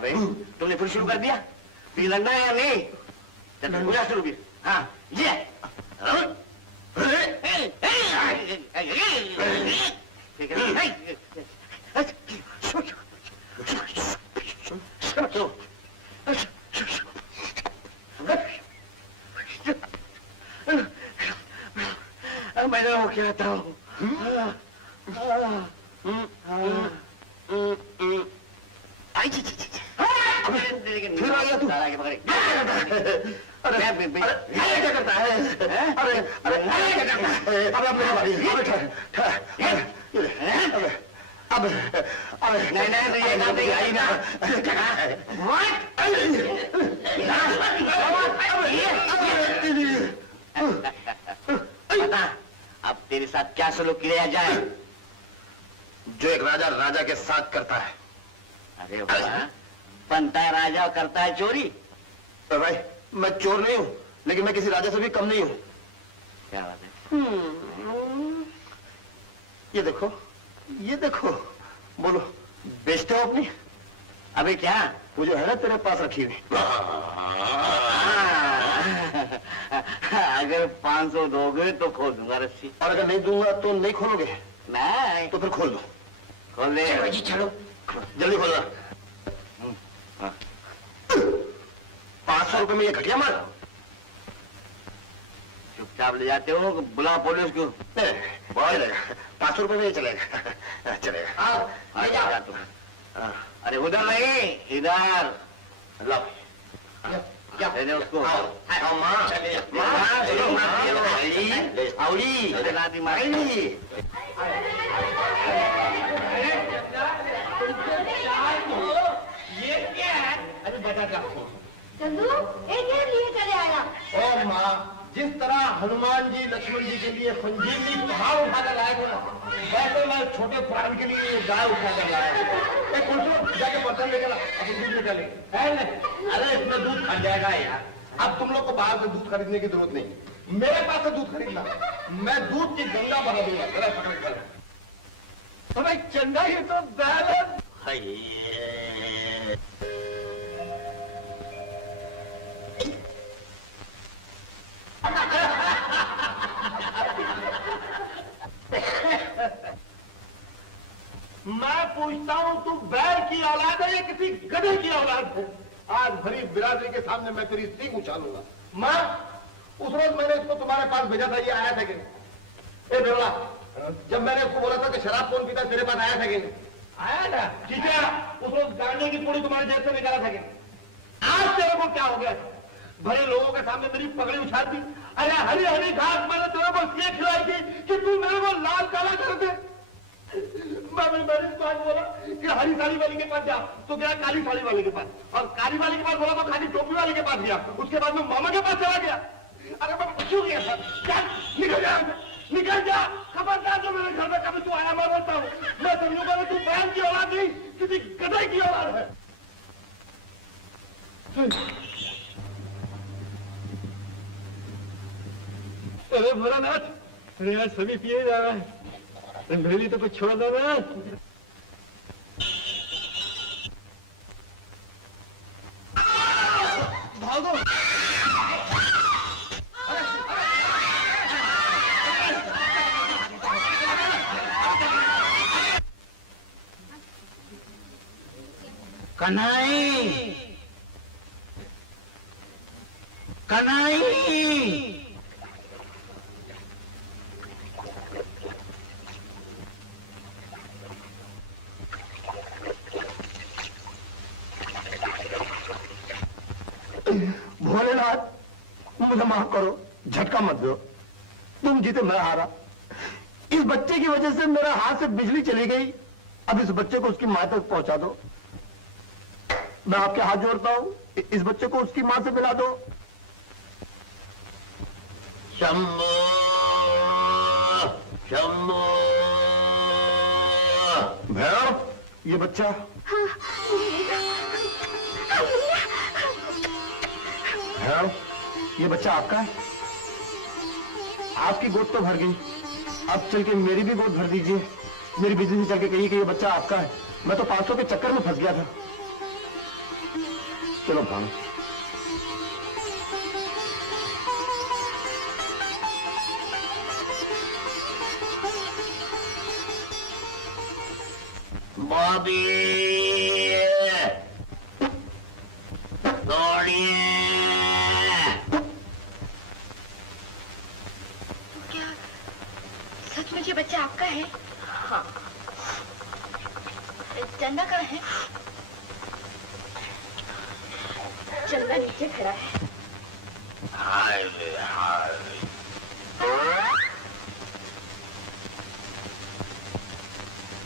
भाई, तुमने फिर शुरू कर दिया? फिर लगना है या नहीं? चलो पूरा शुरू भी। हाँ ये ठीक है। मैं वो कहता हूँ फिर आ गया तू। अरे क्या करता है? अरे क्या करता है? अब नहीं ये बात नहीं आई ना। बता अब तेरे साथ क्या सलूक किया जाए? जो एक राजा राजा के साथ करता है। अरे वाह, बनता है राजा और करता है चोरी। तो भाई मैं चोर नहीं हूँ, लेकिन मैं किसी राजा से भी कम नहीं हूँ। क्या बात है? ये देखो, बोलो बेचते हो अपनी? अबे क्या? वो जो है ना तेरे पास रखी हुई। अगर 500 दोगे तो खोल दूंगा रस्सी। और अगर नहीं दूंगा तो नहीं खोलोगे? नहीं तो फिर खोल दो। खोल दे। चलो जल्दी खोलना। 500 रुपए में ये घटिया माल? चुपचाप ले जाते हो, बुला पुलिस को। बहुत चलेगा, 500 रुपए में ये चलेगा। चलेगा ले जा तुम। अरे उधर नहीं, इधर लो। दे उसको। ये क्या है? अरे बता चंदू एक लिए चले आया। ओ माँ, जिस तरह हनुमान जी लक्ष्मण जी के लिए संजीवनी पहाड़ उठाकर लाए थे ना, वैसे मैं छोटे प्राण के लिए गाय उठाकर लाया। एक कुलसुम जाके बर्तन लेकर अपन दूध लेकर ले। अरे इसमें दूध खा जाएगा यार। अब तुम लोग को बाहर से दूध खरीदने की जरूरत नहीं, मेरे पास से दूध खरीदना। मैं दूध की गंगा बना दूंगा। जरा पकड़ कर। तो भाई चंदा ये तो बैलेंस। मैं पूछता हूँ तू बैल की औलाद है या किसी गधे की औलाद है? आज भरी बिरादरी के सामने मैं तेरी सींग उछालूंगा। माँ, उस रोज मैंने इसको तुम्हारे पास भेजा था, ये आया था कि नहीं? ए बेवड़ा, जब मैंने उसको बोला था कि शराब कौन पीता, तेरे पास आया था कि नहीं? आया था। ठीक है, उस रोज गांजे की पूरी तुम्हारे जेब से निकाला था कि नहीं? आज तेरे को क्या हो गया? भरे लोगों के सामने मेरी पगड़ी उछाल दी। अरे हरी हरी घास मैंने तेरे को इसलिए खिलाई थी कि तू मेरे को लाल काला कर दे। मैंने इस बात बोला कि हरी साड़ी वाले के पास जा, तो गया काली साड़ी वाले के पास, और काली वाले के पास बोला तो खाली टोपी वाले के पास गया। उसके बाद में मामा के पास चला गया। अरे मैं क्यों गया था? क्या निकल जा, निकल जा। खबरदार जो मेरे घर में कभी तू आया, मैं बोलता हूँ, मैं समझूंगा तू बैल की औलाद नहीं, किसी गधे की औलाद है। अरे भोलानाथ, अरे यार सभी पिए जा रहा है, मेरे लिए तो कुछ छोड़ दो ना। भागो। कन्हई, कन्हई, भोलेनाथ मुझे माफ करो, झटका मत दो। तुम जीते मैं हारा। इस बच्चे की वजह से मेरा हाथ से बिजली चली गई। अब इस बच्चे को उसकी मां तक पहुंचा दो। मैं आपके हाथ जोड़ता हूं, इस बच्चे को उसकी मां से मिला दो। शंभो शंभो। भैरव, ये बच्चा भैरव, ये बच्चा आपका है। आपकी गोद तो भर गई, अब चल के मेरी भी गोद भर दीजिए। मेरी बिजली से चल के कहिए कि ये बच्चा आपका है। मैं तो 500 के चक्कर में फंस गया था। चलो भाग। बॉबी दौड़िए। क्या सचमुच ये बच्चा आपका है? हाँ। चंदा कहाँ है? चंदा नीचे खड़ा है। हाय हाय।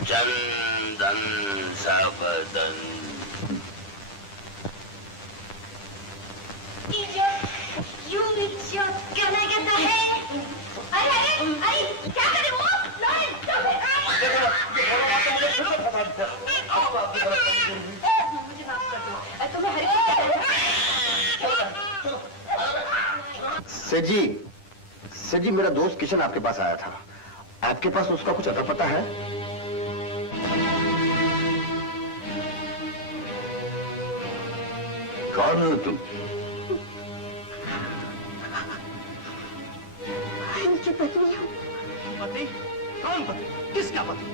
चंदन सबदन। You idiot! Can I get the head? अरे क्या करे वो? सेठ जी, मेरा दोस्त किशन आपके पास आया था। आपके पास उसका कुछ अता पता है? कौन हो तुम? उनकी पत्नी हूँ। पति? कौन पति? किसका पति?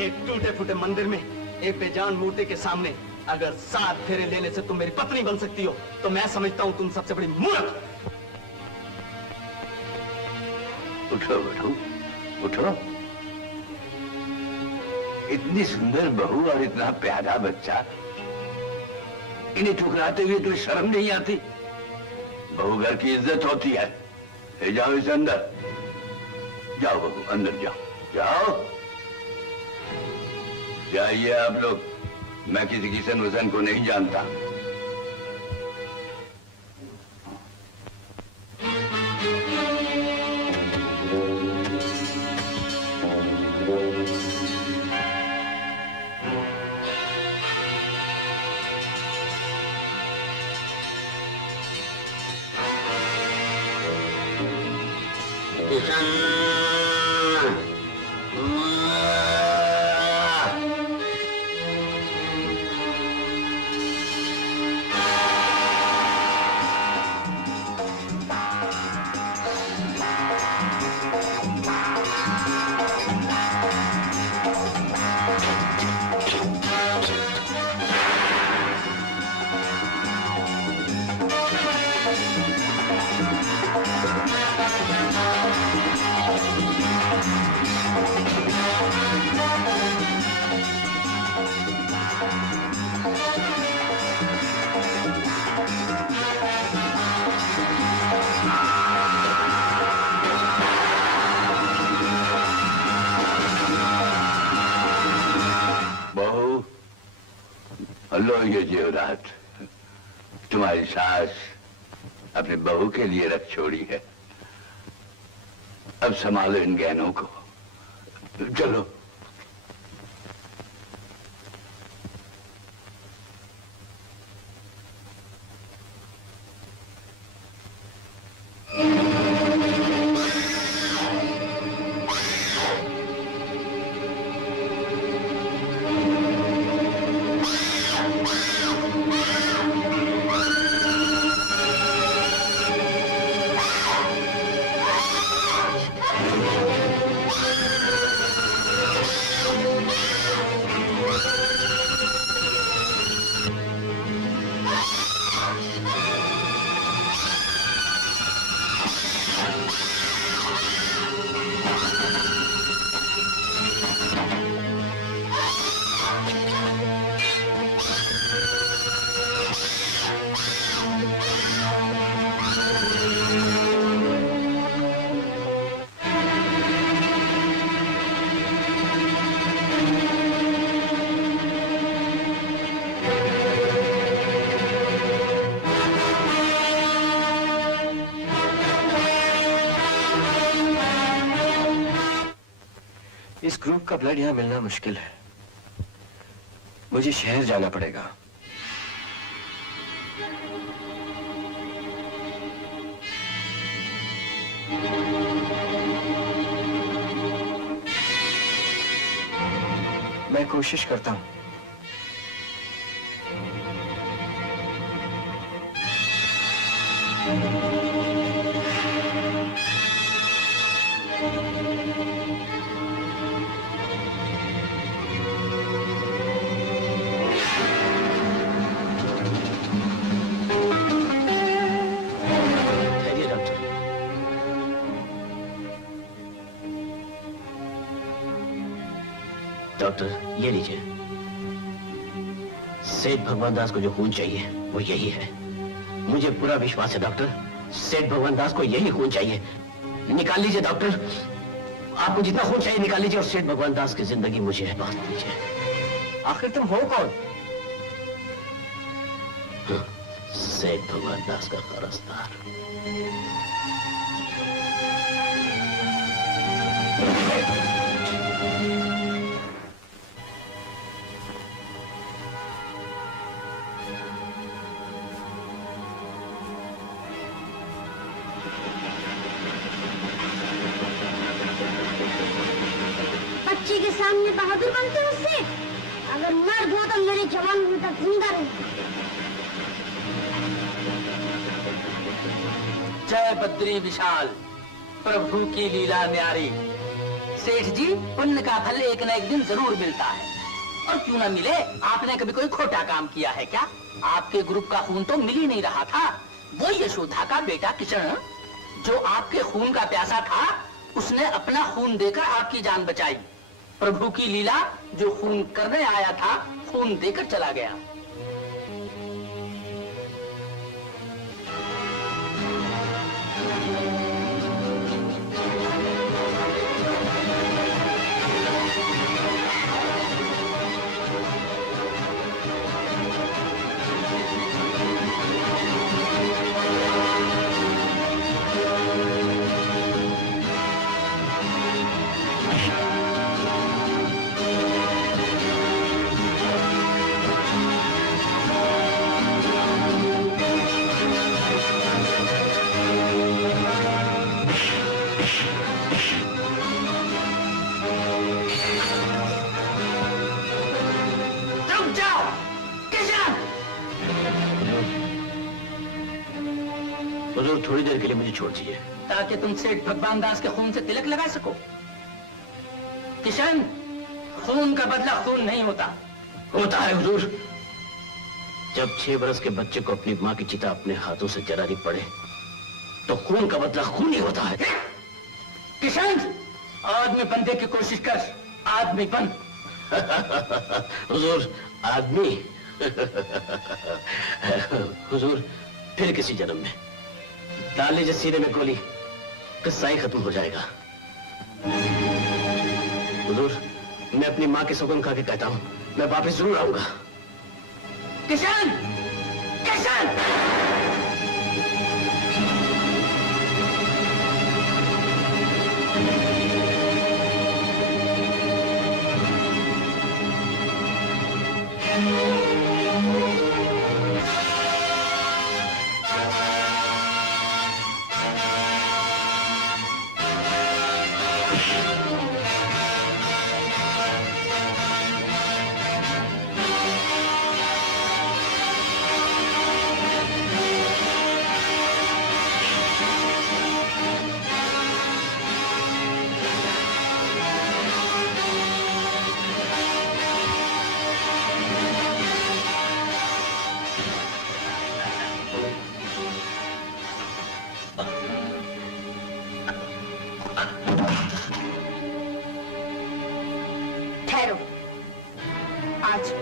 एक टूटे फूटे मंदिर में एक बेजान मूर्ति के सामने अगर 7 फेरे लेने से तुम मेरी पत्नी बन सकती हो तो मैं समझता हूँ तुम सबसे बड़ी मूर्ख। उठो बेटू, उठो। इतनी सुंदर बहू और इतना प्यारा बच्चा, इन्हें ठुकराते हुए तो शर्म नहीं आती? बहू घर की इज्जत होती है। ले जाओ इसे अंदर। जाओ बहू, अंदर जाओ, जाओ। जाइए आप लोग। मैं किसी किशन वसन को नहीं जानता। लो ये जेवरात तुम्हारी सास अपने बहू के लिए रख छोड़ी है। अब संभालो इन गहनों को। चलो। ग्रुप का ब्लड यहाँ मिलना मुश्किल है। मुझे शहर जाना पड़ेगा। मैं कोशिश करता हूं। डॉक्टर, ये लीजिए। सेठ भगवान दास को जो खून चाहिए वो यही है। मुझे पूरा विश्वास है डॉक्टर, सेठ भगवान दास को यही खून चाहिए। निकाल लीजिए डॉक्टर, आपको जितना खून चाहिए निकाल लीजिए और सेठ भगवान दास की जिंदगी मुझे बांट दीजिए। आखिर तुम हो कौन? हाँ, सेठ भगवान दास का कारस्तार। बच्ची के सामने बहादुर बनते हो उससे? अगर मर्द हो तो मेरे जवान में तक जिंदा रहे। जय बद्री विशाल, प्रभु की लीला न्यारी। सेठ जी, पुण्य का फल एक न एक दिन जरूर मिलता है, और क्यों न मिले। आपने कभी कोई खोटा काम किया है क्या? आपके ग्रुप का खून तो मिल ही नहीं रहा था। वो यशोदा का बेटा किशन, जो आपके खून का प्यासा था, उसने अपना खून देकर आपकी जान बचाई। प्रभु की लीला, जो खून करने आया था खून देकर चला गया। थोड़ी देर के लिए मुझे छोड़ दीजिए, ताकि तुम सेठ भगवान दास के खून से तिलक लगा सको। किशन, खून का बदला खून नहीं होता। होता है हुजूर। जब 6 बरस के बच्चे को अपनी माँ की चिता अपने हाथों से जलानी पड़े तो खून का बदला खून ही होता है। किशन, आदमी बनने की कोशिश कर, आदमी बन। हुजूर, आदमी? हुजूर, फिर किसी जन्म में डाल लीजिए सीने में गोली, किस्सा ही खत्म हो जाएगा। हुजूर, मैं अपनी माँ की सौगंध खा के कहता हूँ, मैं वापस जरूर आऊंगा। किशन! किशन!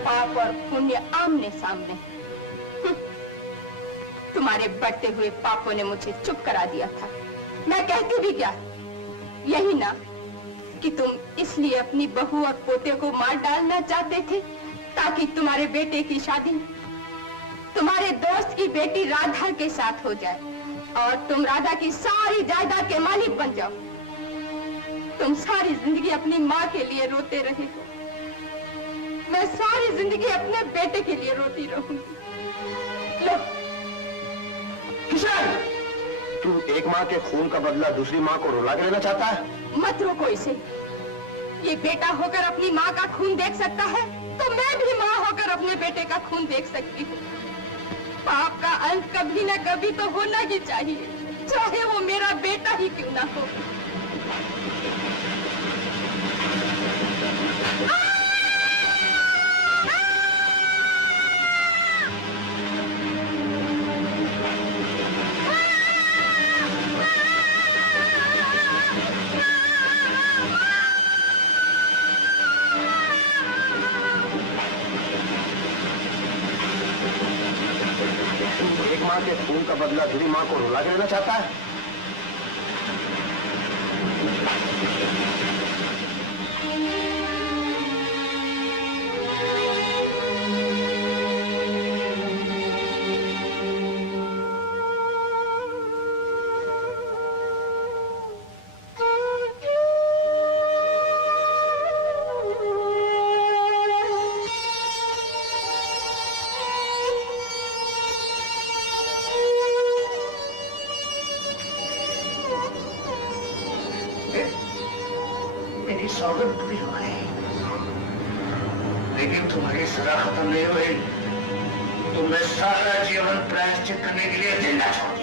पाप और पुण्य आमने सामने। तुम्हारे बढ़ते हुए पापों ने मुझे चुप करा दिया था। मैं कहती भी क्या, यही ना कि तुम इसलिए अपनी बहू और पोते को मार डालना चाहते थे ताकि तुम्हारे बेटे की शादी तुम्हारे दोस्त की बेटी राधा के साथ हो जाए और तुम राधा की सारी जायदाद के मालिक बन जाओ। तुम सारी जिंदगी अपनी माँ के लिए रोते रहे हो, मैं सारी जिंदगी अपने बेटे के लिए रोती रहूंगी। लो। किशन, तू एक माँ के खून का बदला दूसरी माँ को रुला के लेना चाहता है? मत रोको इसे। ये बेटा होकर अपनी माँ का खून देख सकता है, तो मैं भी माँ होकर अपने बेटे का खून देख सकती हूँ। पाप का अंत कभी न कभी तो होना ही चाहिए, चाहे वो मेरा बेटा ही क्यों ना हो। एक माँ के खून का बदला दूसरी माँ को रुला के लेना चाहता है? मेरी सौगंध पूरी हो गई, लेकिन तुम्हारी सजा खत्म नहीं हुई। तुम्हें सारा जीवन प्रायश्चित करने के लिए जिंदा छोड़